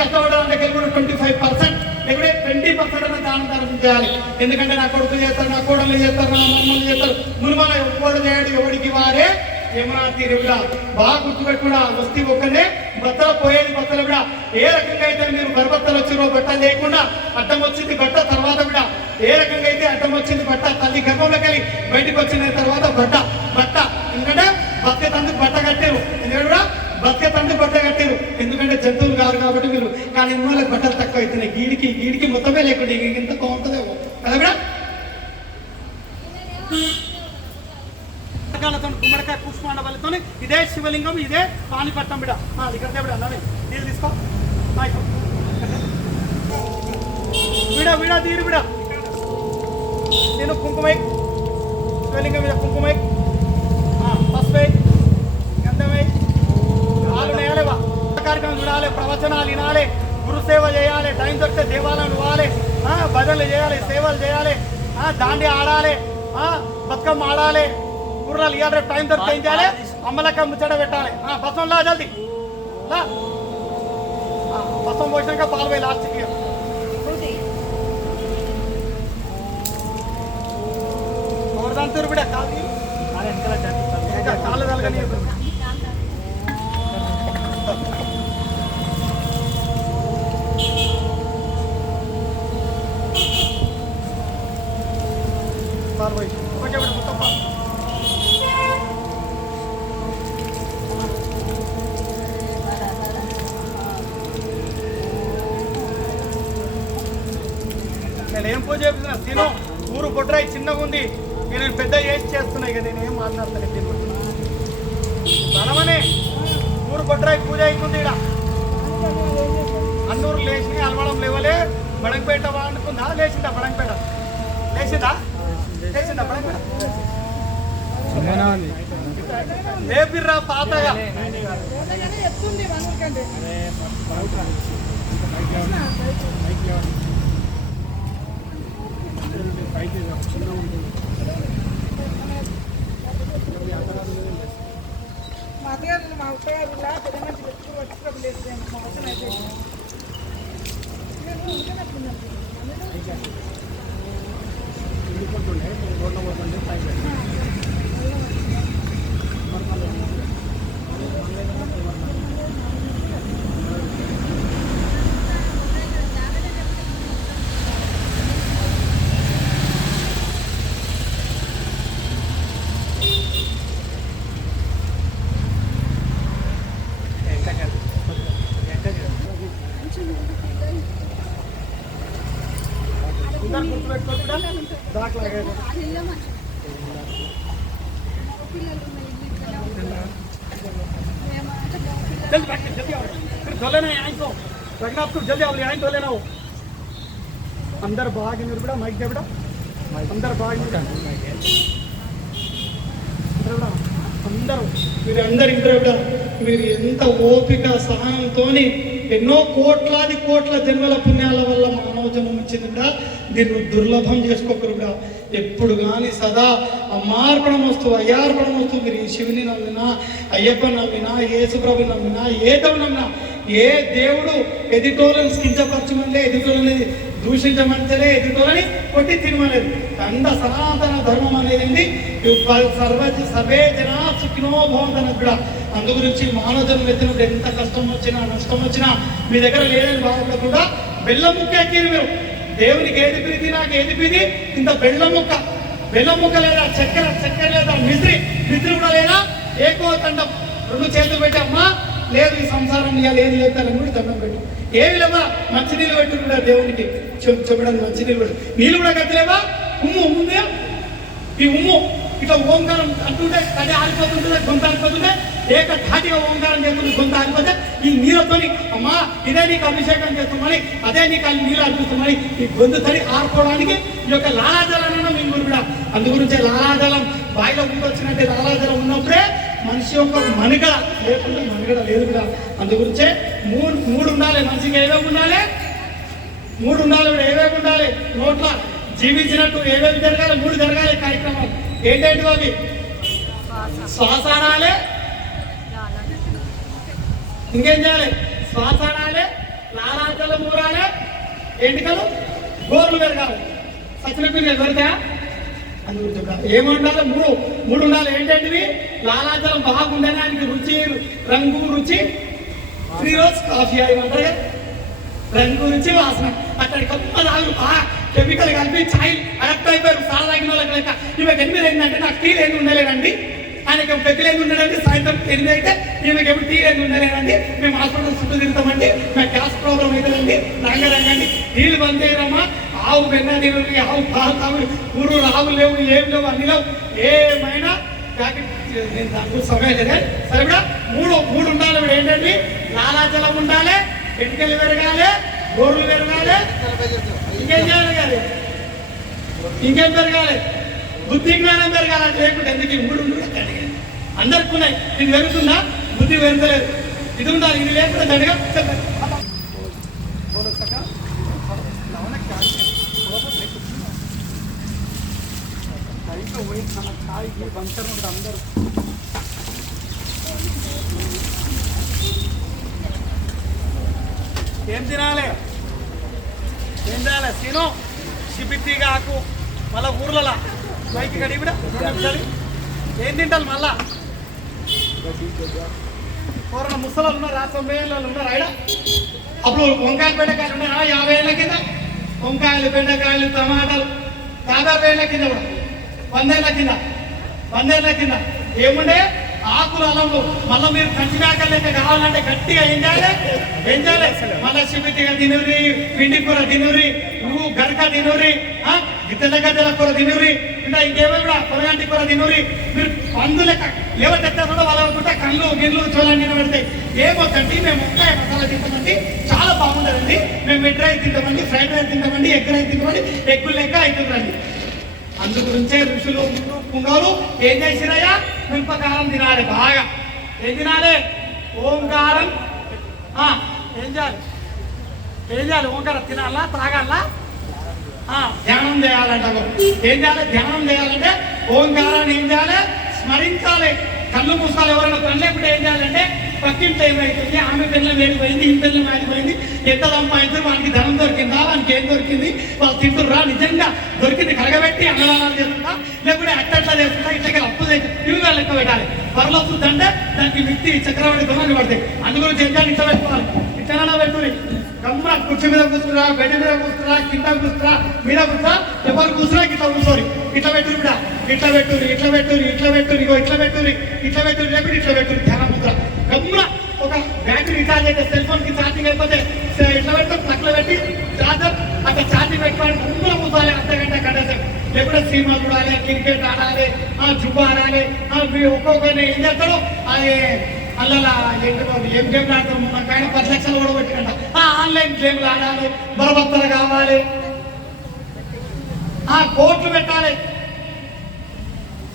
కష్టపడడానికి వెళ్ళి కూడా 25% లేకుంటే 20% అన్న దానం చేయాలి. ఎందుకంటే నా కొడుకు చేస్తారు, నా కోడలు చేస్తారు, నా మమ్మల్ని చేస్తారు. మునుమల ఎవడు చేయడు ఎవడికి వారే ఏమన్నా తీరుగా బాగా గుర్తుపెట్టుకున్నా. వస్తీ ఒక్కనే బట్టలు పోయేది బట్టలు కూడా ఏ రకంగా అయితే మీరు బరబత్తలు వచ్చిరో బట్ట లేకుండా అడ్డం వచ్చింది బట్ట తర్వాత కూడా ఏ రకంగా అయితే అడ్డం వచ్చింది బట్ట తల్లి గర్భంలోకి వెళ్ళి బయటకు వచ్చిన తర్వాత బట్ట ఎందుకంటే బతికేతందుకు బట్ట కట్టారు. ఎందుకంటే బతికేతందుకు బట్ట కట్టారు. ఎందుకంటే జంతువులు కాదు కాబట్టి మీరు. కానీ వాళ్ళకి బట్టలు తక్కువ అవుతున్నాయి. గీడికి మొత్తమే లేకుండా ఇంత బాగుంటుందేమో కదా. గుమ్మడికాయ పుష్పాండ బలితో ఇదే శివలింగం, ఇదే పానిపట్టం బిడ ఇక్కడ బిడ నీళ్ళు తీసుకో బిడ తీరు బిడ. నేను కుంకుమై శివలింగం మీద కుంకుమై పసుపై గంధమై ఆలు నేయాలివా కార్యక్రమం చూడాలి, ప్రవచనాలు వినాలి, గురు సేవ చేయాలి, టైం దొరికితే దేవాలయం పోవాలి, భజనలు చేయాలి, సేవలు చేయాలి, దాండి ఆడాలి, బతుకమ్మ ఆడాలి, కుర్రాలు ఇవ్వాలి. టైం దొరికితే ఏం చేయాలి అమ్మలక్క ముచ్చట పెట్టాలి. బసం జల్దీ బసం పోసినాక పాలు పోయి లాస్ట్కి ఎవరిదంతా బిడ కాదు కాళ్ళు తలగని ఓకే మొత్తం నేను ఏం పూజ చేస్తున్నా తిను. ఊరు బొడ్రాయి చిన్నగా ఉంది, నేను పెద్ద చేస్తున్నాయి కదా. నేను ఏం మాట్లాడతాను తిను బలమనే ఊరు బొడ్రాయి పూజ అవుతుంది. ఇక్కడ అన్నూరు లేచి అలవడం లేవలే. బడంపేట అనుకుందా లేచిందా? బడంపేట లేచిందా బడంపేట లేపిర్రా పాతగా. మా అత్తగారు మా ఉత్తగారు పెద్ద మంచి వచ్చి లేదు మా అవసరం అయిపోయింది. चले यहाँ को रघुनाथ तू जल्दी आओ यहाँ तो लेना हो अंदर भाग बेटा माइक दे बेटा अंदर भाग అందరూ మీరందరూ ఇంద్రుడు మీరు ఎంత ఓపిక సహనంతో ఎన్నో కోట్లాది కోట్ల జన్మల పుణ్యాల వల్ల మానవ జన్మం ఇచ్చిందిగా దీన్ని దుర్లభం చేసుకోకరుగా ఎప్పుడు కానీ సదా అమ్మార్పణం వస్తూ అయ్యార్పణం వస్తూ మీరు ఈ శివుని నమ్మినా అయ్యప్ప నమ్మినా యేసుప్రభు నమ్మినా ఏదో నమ్మినా ఏ దేవుడు ఎదుటోళ్ళని కించపరచమని ఎదుటోళ్ళని దూషించమంటేనే ఎదుటోళ్ళని కొట్టి తినమనేది అంద సనాతన ధర్మం అనేది సర్వే జన సుఖినో భవంతన కూడా అందు గురించి మానవ జన్మ ఎత్తినప్పుడు ఎంత కష్టం వచ్చినా నష్టం వచ్చినా మీ దగ్గర లేదని బాధపడకుండా బెల్లం ముక్క ఎక్కిరు మీరు దేవునికి ఏది ప్రీతి నాకు ఏది ప్రీతి ఇంత బెల్లం ముక్క లేదా చక్కెర లేదా మిశ్రి కూడా లేదా ఏకో తండం రెండు చేతులు పెట్టి అమ్మా లేదు ఈ సంసారం లేదు లేదని కూడా దండం పెట్టు ఏమి లేవా మంచినీళ్ళు పెట్టు కూడా దేవునికి చెప్పడానికి మంచినీళ్ళు పెట్టు నీళ్ళు కూడా కట్టలేవా ఉమ్ము ఈ ఉమ్ము ఇట్లా ఓంకారం అంటుంటే కదే ఆరిపోతుంటే గొంత ఆరిపోతుంటే ఏక ధాటిగా ఓంకారం చేస్తుంది గొంత ఆరిపోతే ఈ నీళ్ళతోని అమ్మా ఇదే నీకు అభిషేకం చేస్తామని అదే నీకు నీళ్ళు అర్పిస్తామని ఈ గొంతు తడి ఆరుకోవడానికి ఈ యొక్క లాలాజలం మేము కూడా అందు గురించే లాలాజలం బాయిలో వచ్చినట్టే లాలాజలం ఉన్నప్పుడే మనిషి యొక్క మనుగడ లేకుండా మనుగడ లేదు కూడా అందు గురించే మూడు ఉండాలి మనిషికి ఏవేవి ఉండాలి మూడు ఉండాలి ఏవేవి ఉండాలి నోట్ల జీవించినట్టు ఏవేవి జరగాలి మూడు జరగాలి కార్యక్రమాలు ఏంటంటే అవి శ్వాస ఆడాలి ఇంకేం చేయాలి శ్వాస ఆడాలి లాలాజలం ఊరాలి ఎంటికలు గోర్లు పెరగాలి సచిన పిల్లలు పెడతాయా ఏమి ఉండాలి మూడు ఉండాలి ఏంటంటివి లాలాజలం బాగుండని ఆయనకి రుచి రంగు రుచి 3 రోజు కాఫీ అయ్యమంటారు రంగు రుచి వాసన అక్కడి గొప్ప తాగు కెమికల్ కలిపి ఛాయ్ అడప్ట్ అయిపోయారు సాల తాగిన వాళ్ళకి లెక్క ఈమెకి 8 ఏంటంటే నాకు టీ లేదు ఉండలేదండి ఆయనకి పెద్దలేదు ఉండదండి సాయంత్రం 8 అయితే ఈమెకి ఎప్పుడు టీ లేదు ఉండలేదండి మేము హాస్పిటల్ చుట్టూ తిరుగుతామండి మేము గ్యాస్ ప్రాబ్లం అవుతుందండి రంగండి నీళ్ళు బంద్ చేయరమ్మా ఆవు వెన్న నీళ్ళు ఆవు పాలు తాగు ఊరు ఆవులు లేవు ఏం లేవు అన్ని లేవు ఏమైనా ప్యాకెట్ నేను దానికి సమయం లేదే సరే కూడా మూడు ఉండాలి ఏంటండి లాలాజలం ఉండాలి ఎంటికలు పెరగాలి గోర్లు పెరగాలి ఇంకేం పెరగాలి బుద్ధి జ్ఞానం పెరగాలి లేకుంటే ఎందుకు ఈ మూడు అందరికి ఉన్నాయి ఇది పెరుగుతుందా బుద్ధి పెరగలేదు ఇది ఉండాలి ఇది లేకుండా దండగా అందరూ ఏం తినాలి తిను సిపిత్తిగా ఆకు మళ్ళా ఊర్లలో బైక్ గడి కూడా ఏం తింటారు మళ్ళా ఎవరన్నా ముసలాలు ఉన్నారు 90 ఏళ్ళు ఉన్నారు ఆయన అప్పుడు వంకాయలు బెండకాయలు ఉన్నారా 50 ఏళ్ళ కింద వంకాయలు బెండకాయలు టమాటాలు 50 ఏళ్ళ కింద కూడా 100 ఏళ్ళ కింద ఏముండే ఆకులు అలంలో మళ్ళీ మీరు కంచికాకలు లెక్క కావాలంటే గట్టిగా ఏం చేయాలి మళ్ళీ సిపితిగా తినూరి పిండి కూర తినూరి నువ్వు గరక తినూరి గిద్దెల గద్దెల కూర తినూరి ఇంకా ఇంకేమో కూడా పొరగంటి కూర తినూరి మీరు పండు లెక్క లేవటెత్తా కూడా వాళ్ళకుంటే కళ్ళు గిళ్ళు చూడాలని నిలబెడతాయి ఏమొద్దండి మేము వంకాయ మసాలా తింటామండి చాలా బాగుంటుందండి మేము మిడ్ రైస్ తింటామండి ఫ్రైడ్ రైస్ తింటామండి ఎగ్ రైస్ తింటామండి ఎగ్గులు లెక్క అవుతుందండి అందు గురించే ఋషులు పుంగవులు ఏం చేసినాయా మిరపకారం తినాలి బాగా ఏం తినాలి ఓంకారం ఏం చేయాలి ఓంకారం తినాలా తాగాలా ధ్యానం చేయాలంట ఏం చేయాలి ధ్యానం చేయాలంటే ఓంకారాన్ని ఏం చేయాలి స్మరించాలి కళ్ళు మూసాలు ఎవరైనా పని లేకుండా ఏం చేయాలంటే పక్కింటి ఏమైతుంది ఆమె పిల్లలు వేడిపోయింది ఈ పిల్లలు మాడిపోయింది ఎంత సంపాదించారు వానికి ధనం దొరికిందా వానికి ఏం దొరికింది వాళ్ళు తింటుర్రా నిజంగా దొరికింది కరగబెట్టి అన్నదానాలు చేస్తుందా లేకుంటే అట్టట్లా చేస్తుందా ఇట్లా అప్పు చేసి ఇవి లెక్క పెట్టాలి త్వరలో వస్తుందంటే దానికి వ్యక్తి చక్రవర్తి దొంగలు పడతాయి అందుగురించి ఏం చేయాలి ఇట్లా పెట్టుకోవాలి ఇట్లా పెట్టుకుని గమ్మ కుర్చీ మీద కూర్చురా బెడ్ మీద కూర్చురా కింద కూర్చురా మీద కూర్చురా ఎవరు కూర్చురా ఇట్లా కూర్చోరి ఇట్లా పెట్టురు కూడా ఇట్లా పెట్టురు ఇగో ఇట్లా పెట్టురు లేకపోతే ఇట్లా పెట్టురు ధ్యానం ముద్ర గమ్మున ఒక బ్యాటరీ రీఛార్జ్ అయితే సెల్ ఫోన్ కి ఛార్జింగ్ అయిపోతే ఇట్లా పెట్టుకో ప్లగ్లో పెట్టి చార్జర్ అక్కడ ఛార్జింగ్ పెట్టుకోవాలి గమ్మున కూర్చోవాలి అర్ధగంట గంట లేకపోతే సినిమా చూడాలి క్రికెట్ ఆడాలి జుబ్బు ఆడాలి ఒక్కొక్కరిని ఏం చేస్తాడు అది అలా ఏం గేమ్లు ఆడతాం నాకు ఆయన 10 లక్షలు కూడా పెట్టింట ఆన్లైన్ గేమ్లు ఆడాలి బలబత్తలు కావాలి కోట్లు పెట్టాలి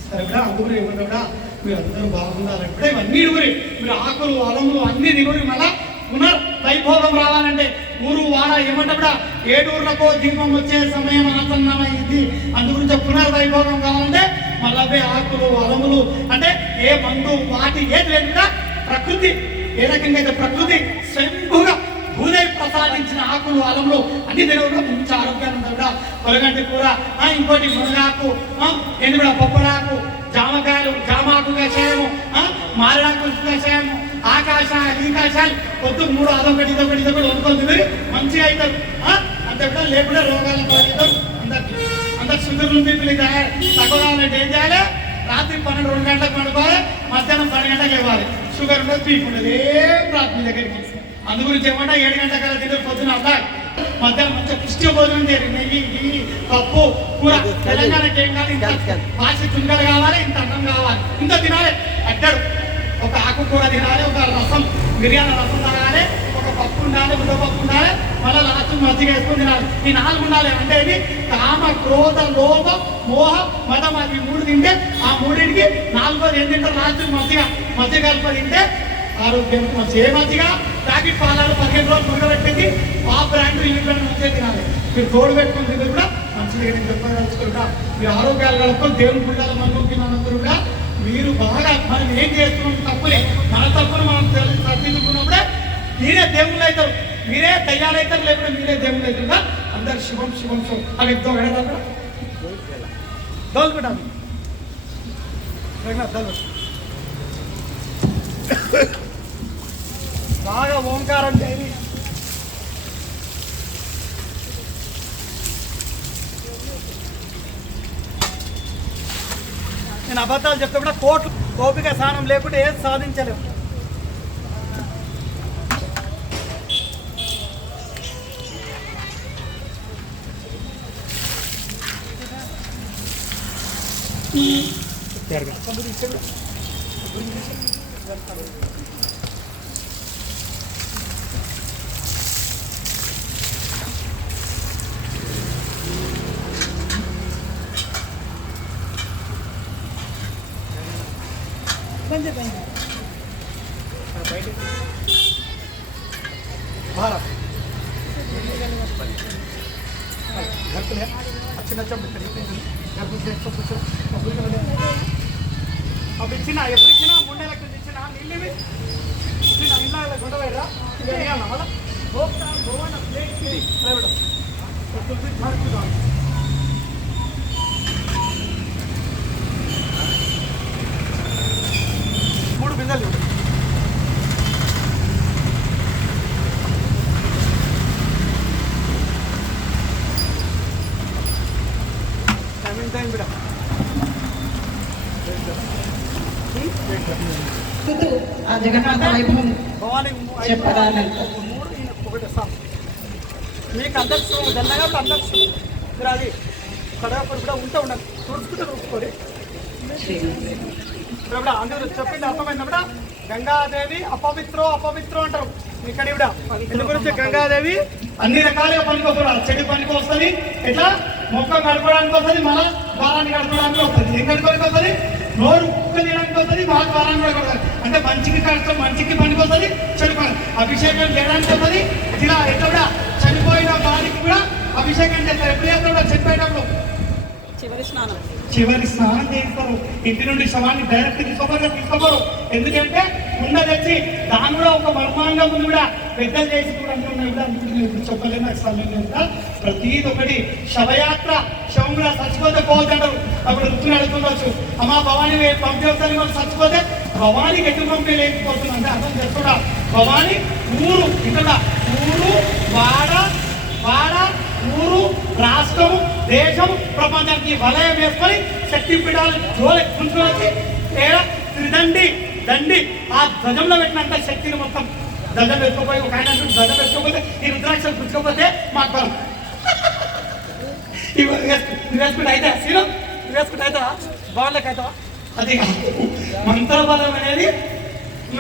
సరే కూడా అందుగురి ఏమన్నా కూడా మీరు అందరూ బాగుండాలి అంటే ఇవన్నీ గురి మీరు ఆకులు అలములు అన్ని దిగురి మళ్ళా పునర్వైభోగం రావాలంటే ఊరు వాడ ఏమంటే కూడా 7 ఊర్లకో దీపం వచ్చే సమయం ఆసన్నమైంది అందుగురించి పునర్వైభోగం కావాలంటే మళ్ళీ ఆకులు అలములు అంటే ఏ మందు వాటి ఏది లేకుండా ప్రకృతి ఏ రకంగా అయితే ప్రకృతి స్వయంభూగా భూదేవి ప్రసాదించిన ఆకులు అలములు అన్ని తినకుండా మంచి ఆరోగ్యాన్ని కూడా పొలగంటి కూర ఇంకోటి మునగాకు ఎండు కూడా పప్పడాకు జామకాయలు జామాకు కషాయము మారేడాకు కషాయము ఈకాశాలు పొద్దు 3 అదొకటి ఇదొకటి వండుకొని మంచిగా అవుతారు అంతే కూడా లేకుండా రోగాలు పడుతారు అందరు షుగర్లు బీపీలు తక్కువ ఏం చేయాలి రాత్రి 12-2 గంటలకు పడుకోవాలి మధ్యాహ్నం 12 గంటలకు ఇవ్వాలి షుగర్ ఉండదు బీపీ ఉండదు ఏం రాత్రి మీ దగ్గరికి అందుగురించి ఏమంటే 7 గంటల తింటే పొద్దున అవ్వాలి మధ్యాహ్నం మంచిగా పుష్టి భోజనం చేయాలి నెయ్యి పప్పు కూర తెలంగాణకి ఏం కావాలి ఇంత పాసి చుంకలు కావాలి ఇంత అన్నం కావాలి ఇంత తినాలి అడ్డాడు ఒక ఆకుకూర తినాలి ఒక రసం బిర్యానీ రసం తాగాలి ఒక పప్పు ఉండాలి ముద్దపప్పు ఉండాలి మళ్ళీ లాస్ట్ మజ్జిగ వేసుకొని తినాలి ఈ 4 ఉండాలి అంటే ఇది కామ క్రోధ లోభ మోహ మదం అది 3 తింటే ఆ 3టికి 4వది ఏం తింటారు లాస్ట్ మజ్జిగ కలుపు తింటే ఆరోగ్యం మంచి ఏ మజ్జిగ ప్యాకెట్ పాలాలు 15 రోజులు మురగబెట్టింది ఆ బ్రాండ్ ఈ బ్రాండ్ మంచిగా తినాలి మీరు తోడు పెట్టుకుని తింటే కూడా మంచిగా నేను చెప్పదలుచుకుంటా మీరు ఆరోగ్యాలు కలుపుకొని దేవుని గుండాలు మనకుంటున్నందరూ కూడా మీరు బాగా మనం ఏం చేస్తున్నాం తప్పులే మన తప్పులు మనం సర్దిద్దుకున్నప్పుడే మీరే దేవుళ్ళు అవుతారు మీరే దయ్యాలు అవుతారు లేకపోతే మీరే దేవుళ్ళు అవుతుందా అందరు శివం శివం శివం అవి ఎంతో గడదా దోలుకుంటాం బాగా ఓంకారం చేయాలి నేను అబద్ధాలు చెప్తే కూడా కోపిక స్నానం లేకుంటే ఏది సాధించలేము भारत घर पे अच्छी नच्चा घर पे अब इच्छिना ఎప్పుడు ఇచ్చినా 3 లక్షలు ఇచ్చినా నీళ్ళవి ఇచ్చినా ఇంట్లో గొడవైరా వేయాలా మళ్ళా గోప్తా గోవన ప్లేట్ లేవడం కొంచెం మార్చుదా 3 బిందెలు టైం బిడా ఆ జగన్నాథ వైభవం చెప్పడానికి మీకు అందరు జల్లగా అందరు మీరు అది కడగప్పుడు కూడా ఉండాలి తుడుచుకుంటే తుడుచుకోండి ఇప్పుడు అందరూ చెప్పింది అర్థమైందా గంగాదేవి అపవిత్రం అంటారు ఇక్కడ ఇవిడ ఇందు గురించి గంగాదేవి అన్ని రకాలుగా పనికొస్తున్నారు చెడు పనికి వస్తుంది ఎట్లా మొక్క గడపడానికి వస్తుంది మళ్ళా ద్వారాన్ని గడపడానికి వస్తుంది ఏం గడపడానికి వస్తుంది నోరు కుక్క చేయడానికి వస్తుంది మా ద్వారాన్ని కూడా కొడుతుంది అంటే మంచికి కష్టం మంచికి పనికి వస్తుంది చెడు పని అభిషేకం చేయడానికి వస్తుంది ఇలా ఎట్లా చనిపోయిన వారికి కూడా అభిషేకం చేస్తారు ఎప్పుడు చేస్తారు చనిపోయేటప్పుడు చివరి స్నానం చేస్తారు ఇంటి నుండి శవాన్ని డైరెక్ట్ తీసుకోపోరు ఎందుకంటే ముందు తెచ్చి దాని కూడా ఒక మర్మాంగం ముందు కూడా పెద్దలు చేసి కూడా చెప్పలేము అసలు ప్రతిది ఒకటి శవయాత్ర శవం కూడా చచ్చిపోతే పోతుంటారు అప్పుడు రుతుని అడుగుతుండొచ్చు అమ్మా భవానీ పంపించాలి వాళ్ళు చచ్చిపోతే భవానీకి ఎటు పంపి లేకపోతుంది అంటే అర్థం చేస్తున్నా భవానీ ఊరు ఇక్కడ ఊరు వాడ ఊరు రాష్ట్రం దేశం ప్రపంచానికి వలయం వేసుకొని శక్తి పీఠాలు జోలి కుంటుకొచ్చి దండి ఆ ధ్వజంలో పెట్టినంత శక్తిని మొత్తం ధ్వజం పెట్టుకోపోయి ఒక ఆయన ధ్వజం పెట్టుకోకపోతే ఈ రుద్రాక్షలు పుచ్చుకోకపోతే మాకు వేసుకుంటే అయితే సీనం వేసుకుంటే అవుతా బాగులకి అవుతావా అది మంత్ర బలం అనేది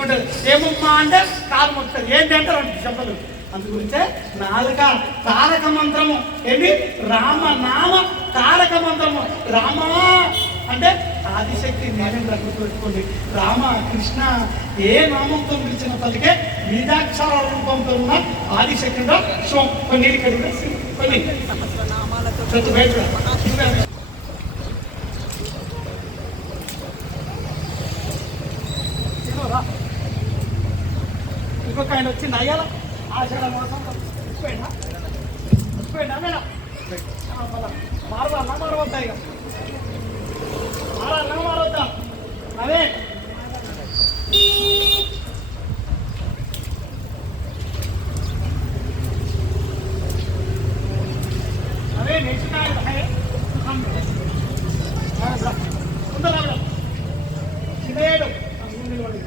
ఉంటుంది. ఏమమ్మా అంటే కాలు మొక్కుతుంది. ఏంటి అంటే రెండు చెప్పలు. అందుగురించే నాలుక తారక మంత్రము. ఏంటి? రామనామ తారక మంత్రము. రామా అంటే ఆదిశక్తి నేనేం గుర్తుపెట్టుకోండి. రామ కృష్ణ ఏ నామంతో పిలిచిన తల్లికే బీజాక్షర రూపంతో ఉన్న ఆదిశక్తిగా శోం కొన్ని కొన్ని ఇంకొక ఆయన వచ్చింది అయ్యాల ఆషాఢ మాసం వచ్చిపోయినా మేడం మారవద్దా మారవద్దా ఇక మారవద్దా అదే अरे नेचुरल है हम सुंदर लग रहा चिनेड ముందు లోడి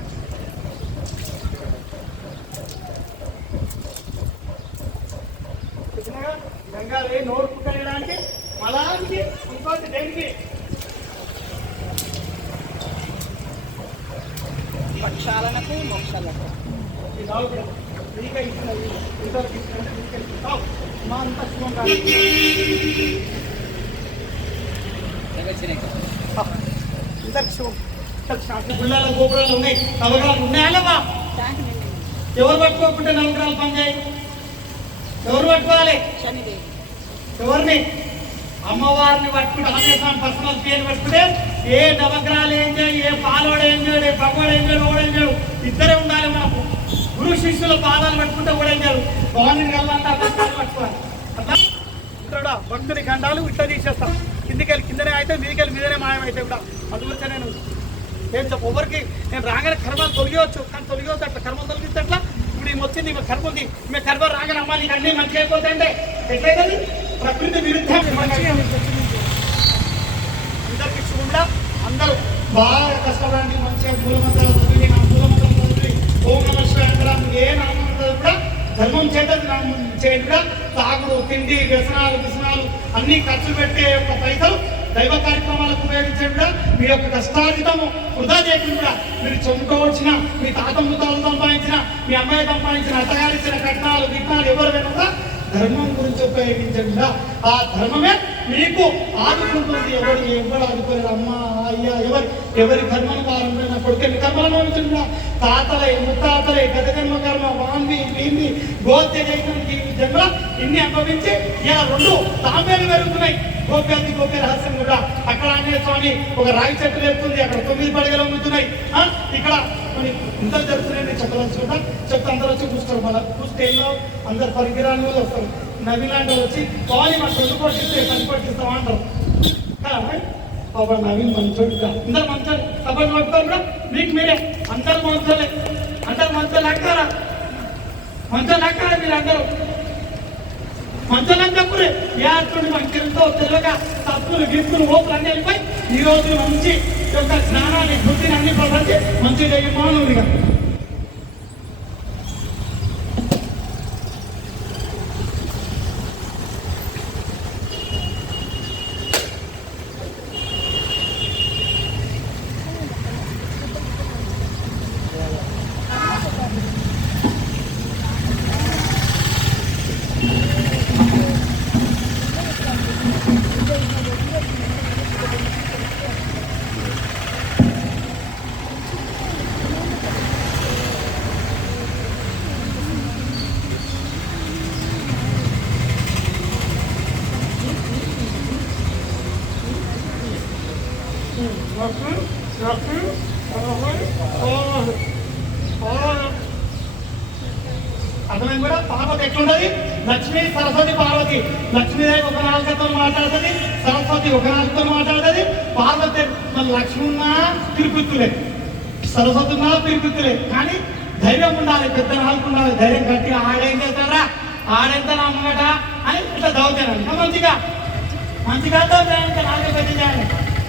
చిన్నగా గంగాలే నోరు పుట్టడానికి మలానికి ఇంకోటి దేనికి పక్షాలకు మోక్షాలకు ఈ నాలుగు నీకే ఇస్తున్నది ఇద్దరికి ఇస్తావు మా అంత శుభం కాదు ఇద్దరికి శుభం గుళ్ళాల గోపురాలు ఉన్నాయి నవగ్రహాలు ఉన్నాయా లేవా ఎవరు పట్టుకోకుంటే నవగ్రహాలు పనిచేయి ఎవరు పట్టుకోవాలి ఎవరిని అమ్మవారిని పట్టుకుంటే ఆంజనేయస్వామి పర్సనల్ పేరు పట్టుకుంటే ఏ నవగ్రహాలు ఏం చేయాలి ఏ పాలోడు ఏం చేయడు ఏ పగవాడు ఏం చేయడు ఓడేం చేయడు ఇద్దరే ఉండాలి మనకు గురు శిష్యుల పాదాలు పట్టుకుంటే ఓడేం చేయడు గవర్నమెంట్ కల్లంతా పట్టుకోవాలి అట్లా ఇక్కడ భక్తుని గండాలు ఇట్లా తీసేస్తాం కిందికెళ్ళి కిందనే అయితే మీదికెళ్ళి మీదనే మాయమైతే కూడా అందుగురించి నేను ఏం చెప్పు ఎవరికి నేను రాగానే కర్మలు తొలగివచ్చు కానీ తొలగివచ్చు అట్లా కర్మలు తొలగిస్తే అట్లా ఇప్పుడు ఈమె వచ్చింది ఈమె కర్మ ఉంది ఈమె కర్మ రాగానే అమ్మాలి నీకు అన్నీ మంచిగా అయిపోతాయంటే ఎట్లయితుంది ప్రకృతి విరుద్ధం అందరికి చూడ అందరూ బాగా కష్టపడండి మంచిగా మూలమంత్రాలు చదివి నా మూలమంత్రం చదివి ఓం నమ శివాయ అంటారా ఏ నామం కూడా ధర్మం చేత చేయండి కూడా తాగుడు తిండి వ్యసనాలు అన్ని ఖర్చు పెట్టే యొక్క పైసలు దైవ కార్యక్రమాలకు ఉపయోగించడం కూడా మీ యొక్క కష్టార్జితము వృధా చేయకుండా కూడా మీరు చెప్పుకోవచ్చిన మీ తాత ముత్తాలు సంపాదించిన మీ అమ్మాయి సంపాదించిన అత్తగారిచ్చిన కట్నాలు విఘ్నాలు ఎవరు వెనుక ధర్మం గురించి ఉపయోగించకుండా ఆ ధర్మమే మీకు ఆదుకుంటుంది. ఎవరు ఆదుకోలేరు అమ్మ అయ్యా ఎవరి కర్మను వారు నా కొడుకు ఎన్ని కర్మలు అనుభవించకుండా తాతలే ముత్తాతలే గత జన్మ కర్మ వాంది వీంది గోత్య జైనానికి జన్మ ఇన్ని అనుభవించి ఇలా రెండు తాంబేలు పెరుగుతున్నాయి. గోప్య రహస్యం కూడా అక్కడ ఆంజనేయ స్వామి ఒక రాయి చెట్టు లేపుతుంది, అక్కడ 9 పడగలు అమ్ముతున్నాయి, ఇక్కడ కొన్ని ఇంతలు జరుగుతున్నాయి చెప్పదలుచుకుంటా చెప్తే అందరూ వచ్చి కూర్చున్నారు. మళ్ళీ కూర్చుంటే ఎన్నో అందరు పరికరాలు వాళ్ళు వస్తారు. నవి లాంటి వాళ్ళు వచ్చి కావాలి మాకు 2 కొట్టిస్తే 10 కొట్టిస్తాం అంటారు. నవీన్ మంచోడు అందరు మంచోడు సభలు పట్టుకోరు కూడా మీకు మీరే అందరు మంచోలే అందరు మంచోళ్ళు అంటారా మీరు అందరూ మంచోళ్ళంటప్పుడే యాత్రుడి మంచితో తెలియక తప్పులు గిప్పులు ఓపులు అన్నీ వెళ్ళిపోయి ఈ రోజు మంచి యొక్క జ్ఞానాన్ని బుద్ధిని అన్ని ప్రపంచి మంచి మానవుడిగా అర్థమైంది కూడా. పార్వతి ఎట్లుండదు? లక్ష్మి సరస్వతి పార్వతి. లక్ష్మీదేవి ఒక నాలుగుతో మాట్లాడుతుంది, సరస్వతి ఒక నాలుగుతో మాట్లాడుతుంది. పార్వతి లక్ష్మి ఉన్నా తిరుపుతులే, సరస్వతి ఉన్నా తిరుపుతులే. కానీ ధైర్యం ఉండాలి, పెద్ద నాలుగు ఉండాలి. ధైర్యం గట్టిగా ఆడేం చేస్తాడా ఆడెంత నమ్మగట అని ఇట్లా దౌర్జన్యం మంచిగా దౌర్జన్యం నాలుగు పెద్ద చేయాలి.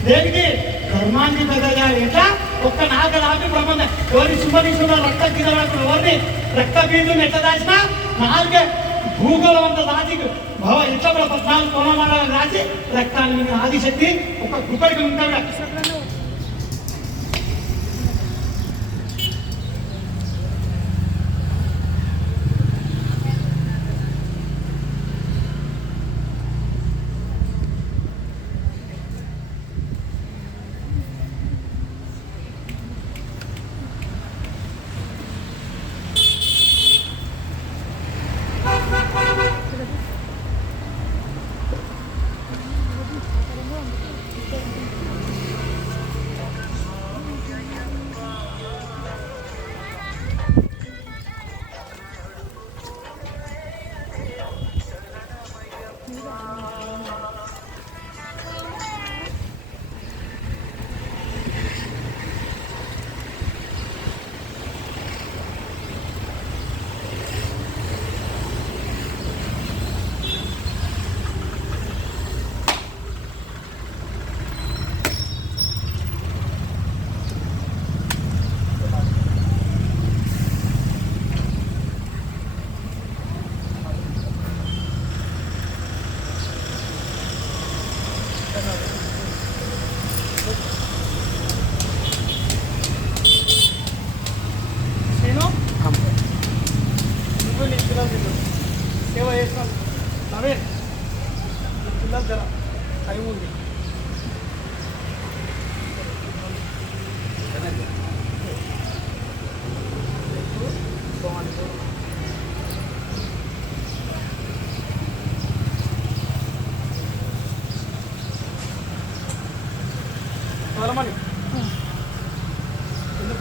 దేనికి? ధర్మాన్ని పెద్ద చేయాలి. ఎట్లా? ఒక్క నాలుగు దాటి ప్రబంధం ఎవరి సుమనీసులో రక్త గీతలు ఎవరిని రక్త బీజుని ఎట్లా దాచినా నాలుగే భూగోళం అంతా దాచి ఎట్లా కూడా 14 కోణమాలను రాసి రక్తాన్ని ఆదిశక్తి ఒక గుప్పడికి ఉంటాడు.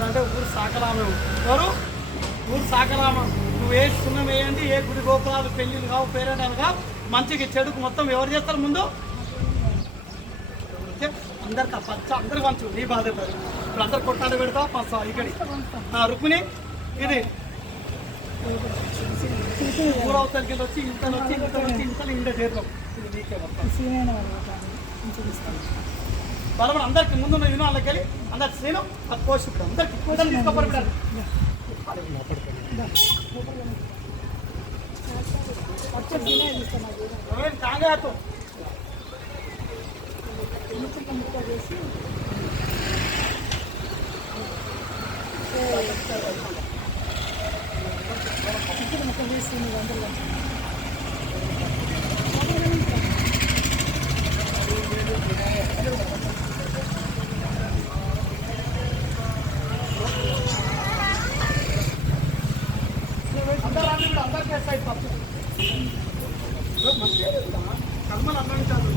అంటే ఊరు సాకరామే ఎవరు ఊరు సాకరామ. నువ్వు ఏ సున్నం వేయండి, ఏ గుడి గోపురాలు పెళ్ళిళ్ళు కావు, పేరెంటాలు కావు, మంచికి చెడుకు మొత్తం ఎవరు చేస్తారు ముందు? అందరికి పచ్చ అందరికి పంచు, నీ బాధ్యత. ఇప్పుడు అందరు కొట్టాడు పెడతావు పంచా ఇక్కడి రుక్మిణి ఇది ఊరవతలకి వచ్చి ఇంతలు వచ్చి ఇంతలు ఇండే చేరుతాం. ఇది నీకే బలబడి అందరికి ముందు విను వాళ్ళకి వెళ్ళి అందరికి శ్రీను అది కోసి అందరికి తీసుకోబడి కాగాతో అందరు చేస్తాయి తప్పు కర్మలు అనుభవించాలి.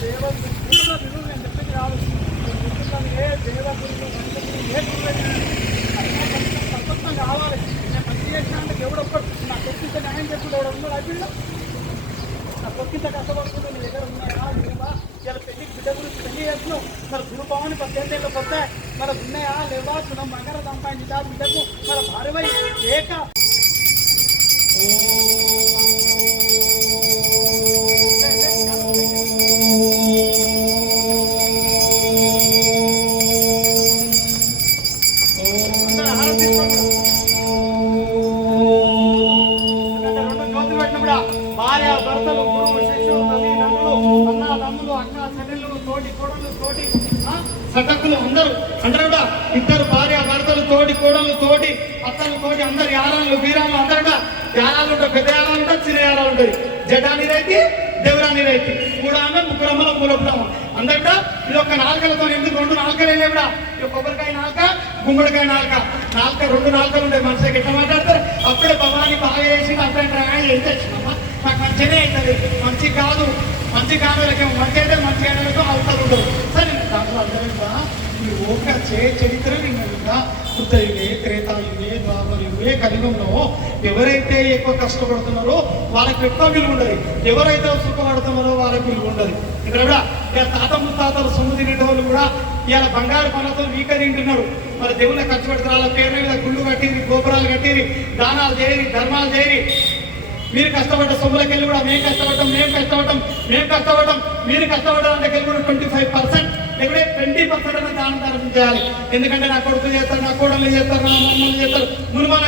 దేవుడు నేను చెప్పింది కాదు. ఏ దేవతలు ఏ తత్వం కావాలి. నేను మంచి చేసిన అంటే దేవుడు ఒక్కడు నా కొత్త న్యాయం చెప్పుడు ఎవడు ఉన్నాడు అయిపోయిందా? నా కొత్త కష్టపడుతుంది నీ దగ్గర ఉన్నాయా లేవా? ఇలా పెళ్లికి బిడ్డ గురించి పెళ్లి చేస్తున్నావు. మరి గురుభావాన్ని 18 ఏళ్ళకి వస్తే మరి ఉన్నాయా లేవా? సునం మగర సంపాదించా బిడ్డకు మరి భార్యవై ఏక భార్య భర్తలు గురువు శిష్యులు తల్లిదండ్రులు అన్న తమ్ములు అక్క చెల్లెళ్ళు తోటి కోడళ్ళు తోటి సటక్కులు అందరూ అందరూ కూడా ఇద్దరు భార్య భర్తలు తోటి కోడళ్ళు తోటి అత్తలు తోటి అందరు యారాలు వీరాలు అందరూ యారాలు ఉంటాయి. పెద్ద యారాలు ఉంటాయి, చిన్న యారాలు ఉంటాయి. జటాని రైతి దేవరాని రైతి కూడా ముగ్గురమ్మల మూలపురమ్మ అందరు కూడా ఇది ఒక నాలుకలతో ఎందుకు 2 నాలుకలు అయినా కూడా ఇది కొబ్బరికాయ నాలుక గుమ్మడికాయ నాలుక రెండు నాలుకలు ఉంటాయి. మనిషికి ఎట్లా మాట్లాడతారు? అప్పుడే భవాని బాగా చేసి అట్లా ఏం తెచ్చినమ్మా నాకు మంచిగానే అవుతుంది. మంచి కాదు మంచి కానులకేమో మంచి అయితే మంచి అయినకు అవతలు ఉండదు. సరే దాంట్లో అర్థమైందా? ఈ ఓక చరిత్ర విన్నా కృతయుగే త్రేతాయుగే ద్వాపరయుగే కలియుగంలో ఎవరైతే ఎక్కువ కష్టపడుతున్నారో వాళ్ళకి ఎక్కువ విలువ ఉండదు. ఎవరైతే సుఖపడుతున్నారో వాళ్ళకి విలువ ఉండదు. ఇక్కడ కూడా ఇలా తాత ముత్తాతలు సొమ్ము తినేటోళ్ళు కూడా ఇలా బంగారు పనులతో వీకరింటున్నారు. మరి దేవుళ్ళ ఖర్చు పెడతారు. వాళ్ళ పేర్ల మీద గుళ్ళు కట్టిరి, గోపురాలు కట్టిరి, దానాలు చేయరి, ధర్మాలు చేయరి. మీరు కష్టపడ్డ సొమ్ములకెళ్ళి కూడా మేము కష్టపడటం మీరు కష్టపడడం అంటే కూడా 25% లేకపోతే 20% అన్న దానం ధర్మం చేయాలి. ఎందుకంటే నా కొడుకు చేస్తారు, నా కోడళ్ళు చేస్తారు, నా మమ్మల్ని చేస్తారు, మునుమల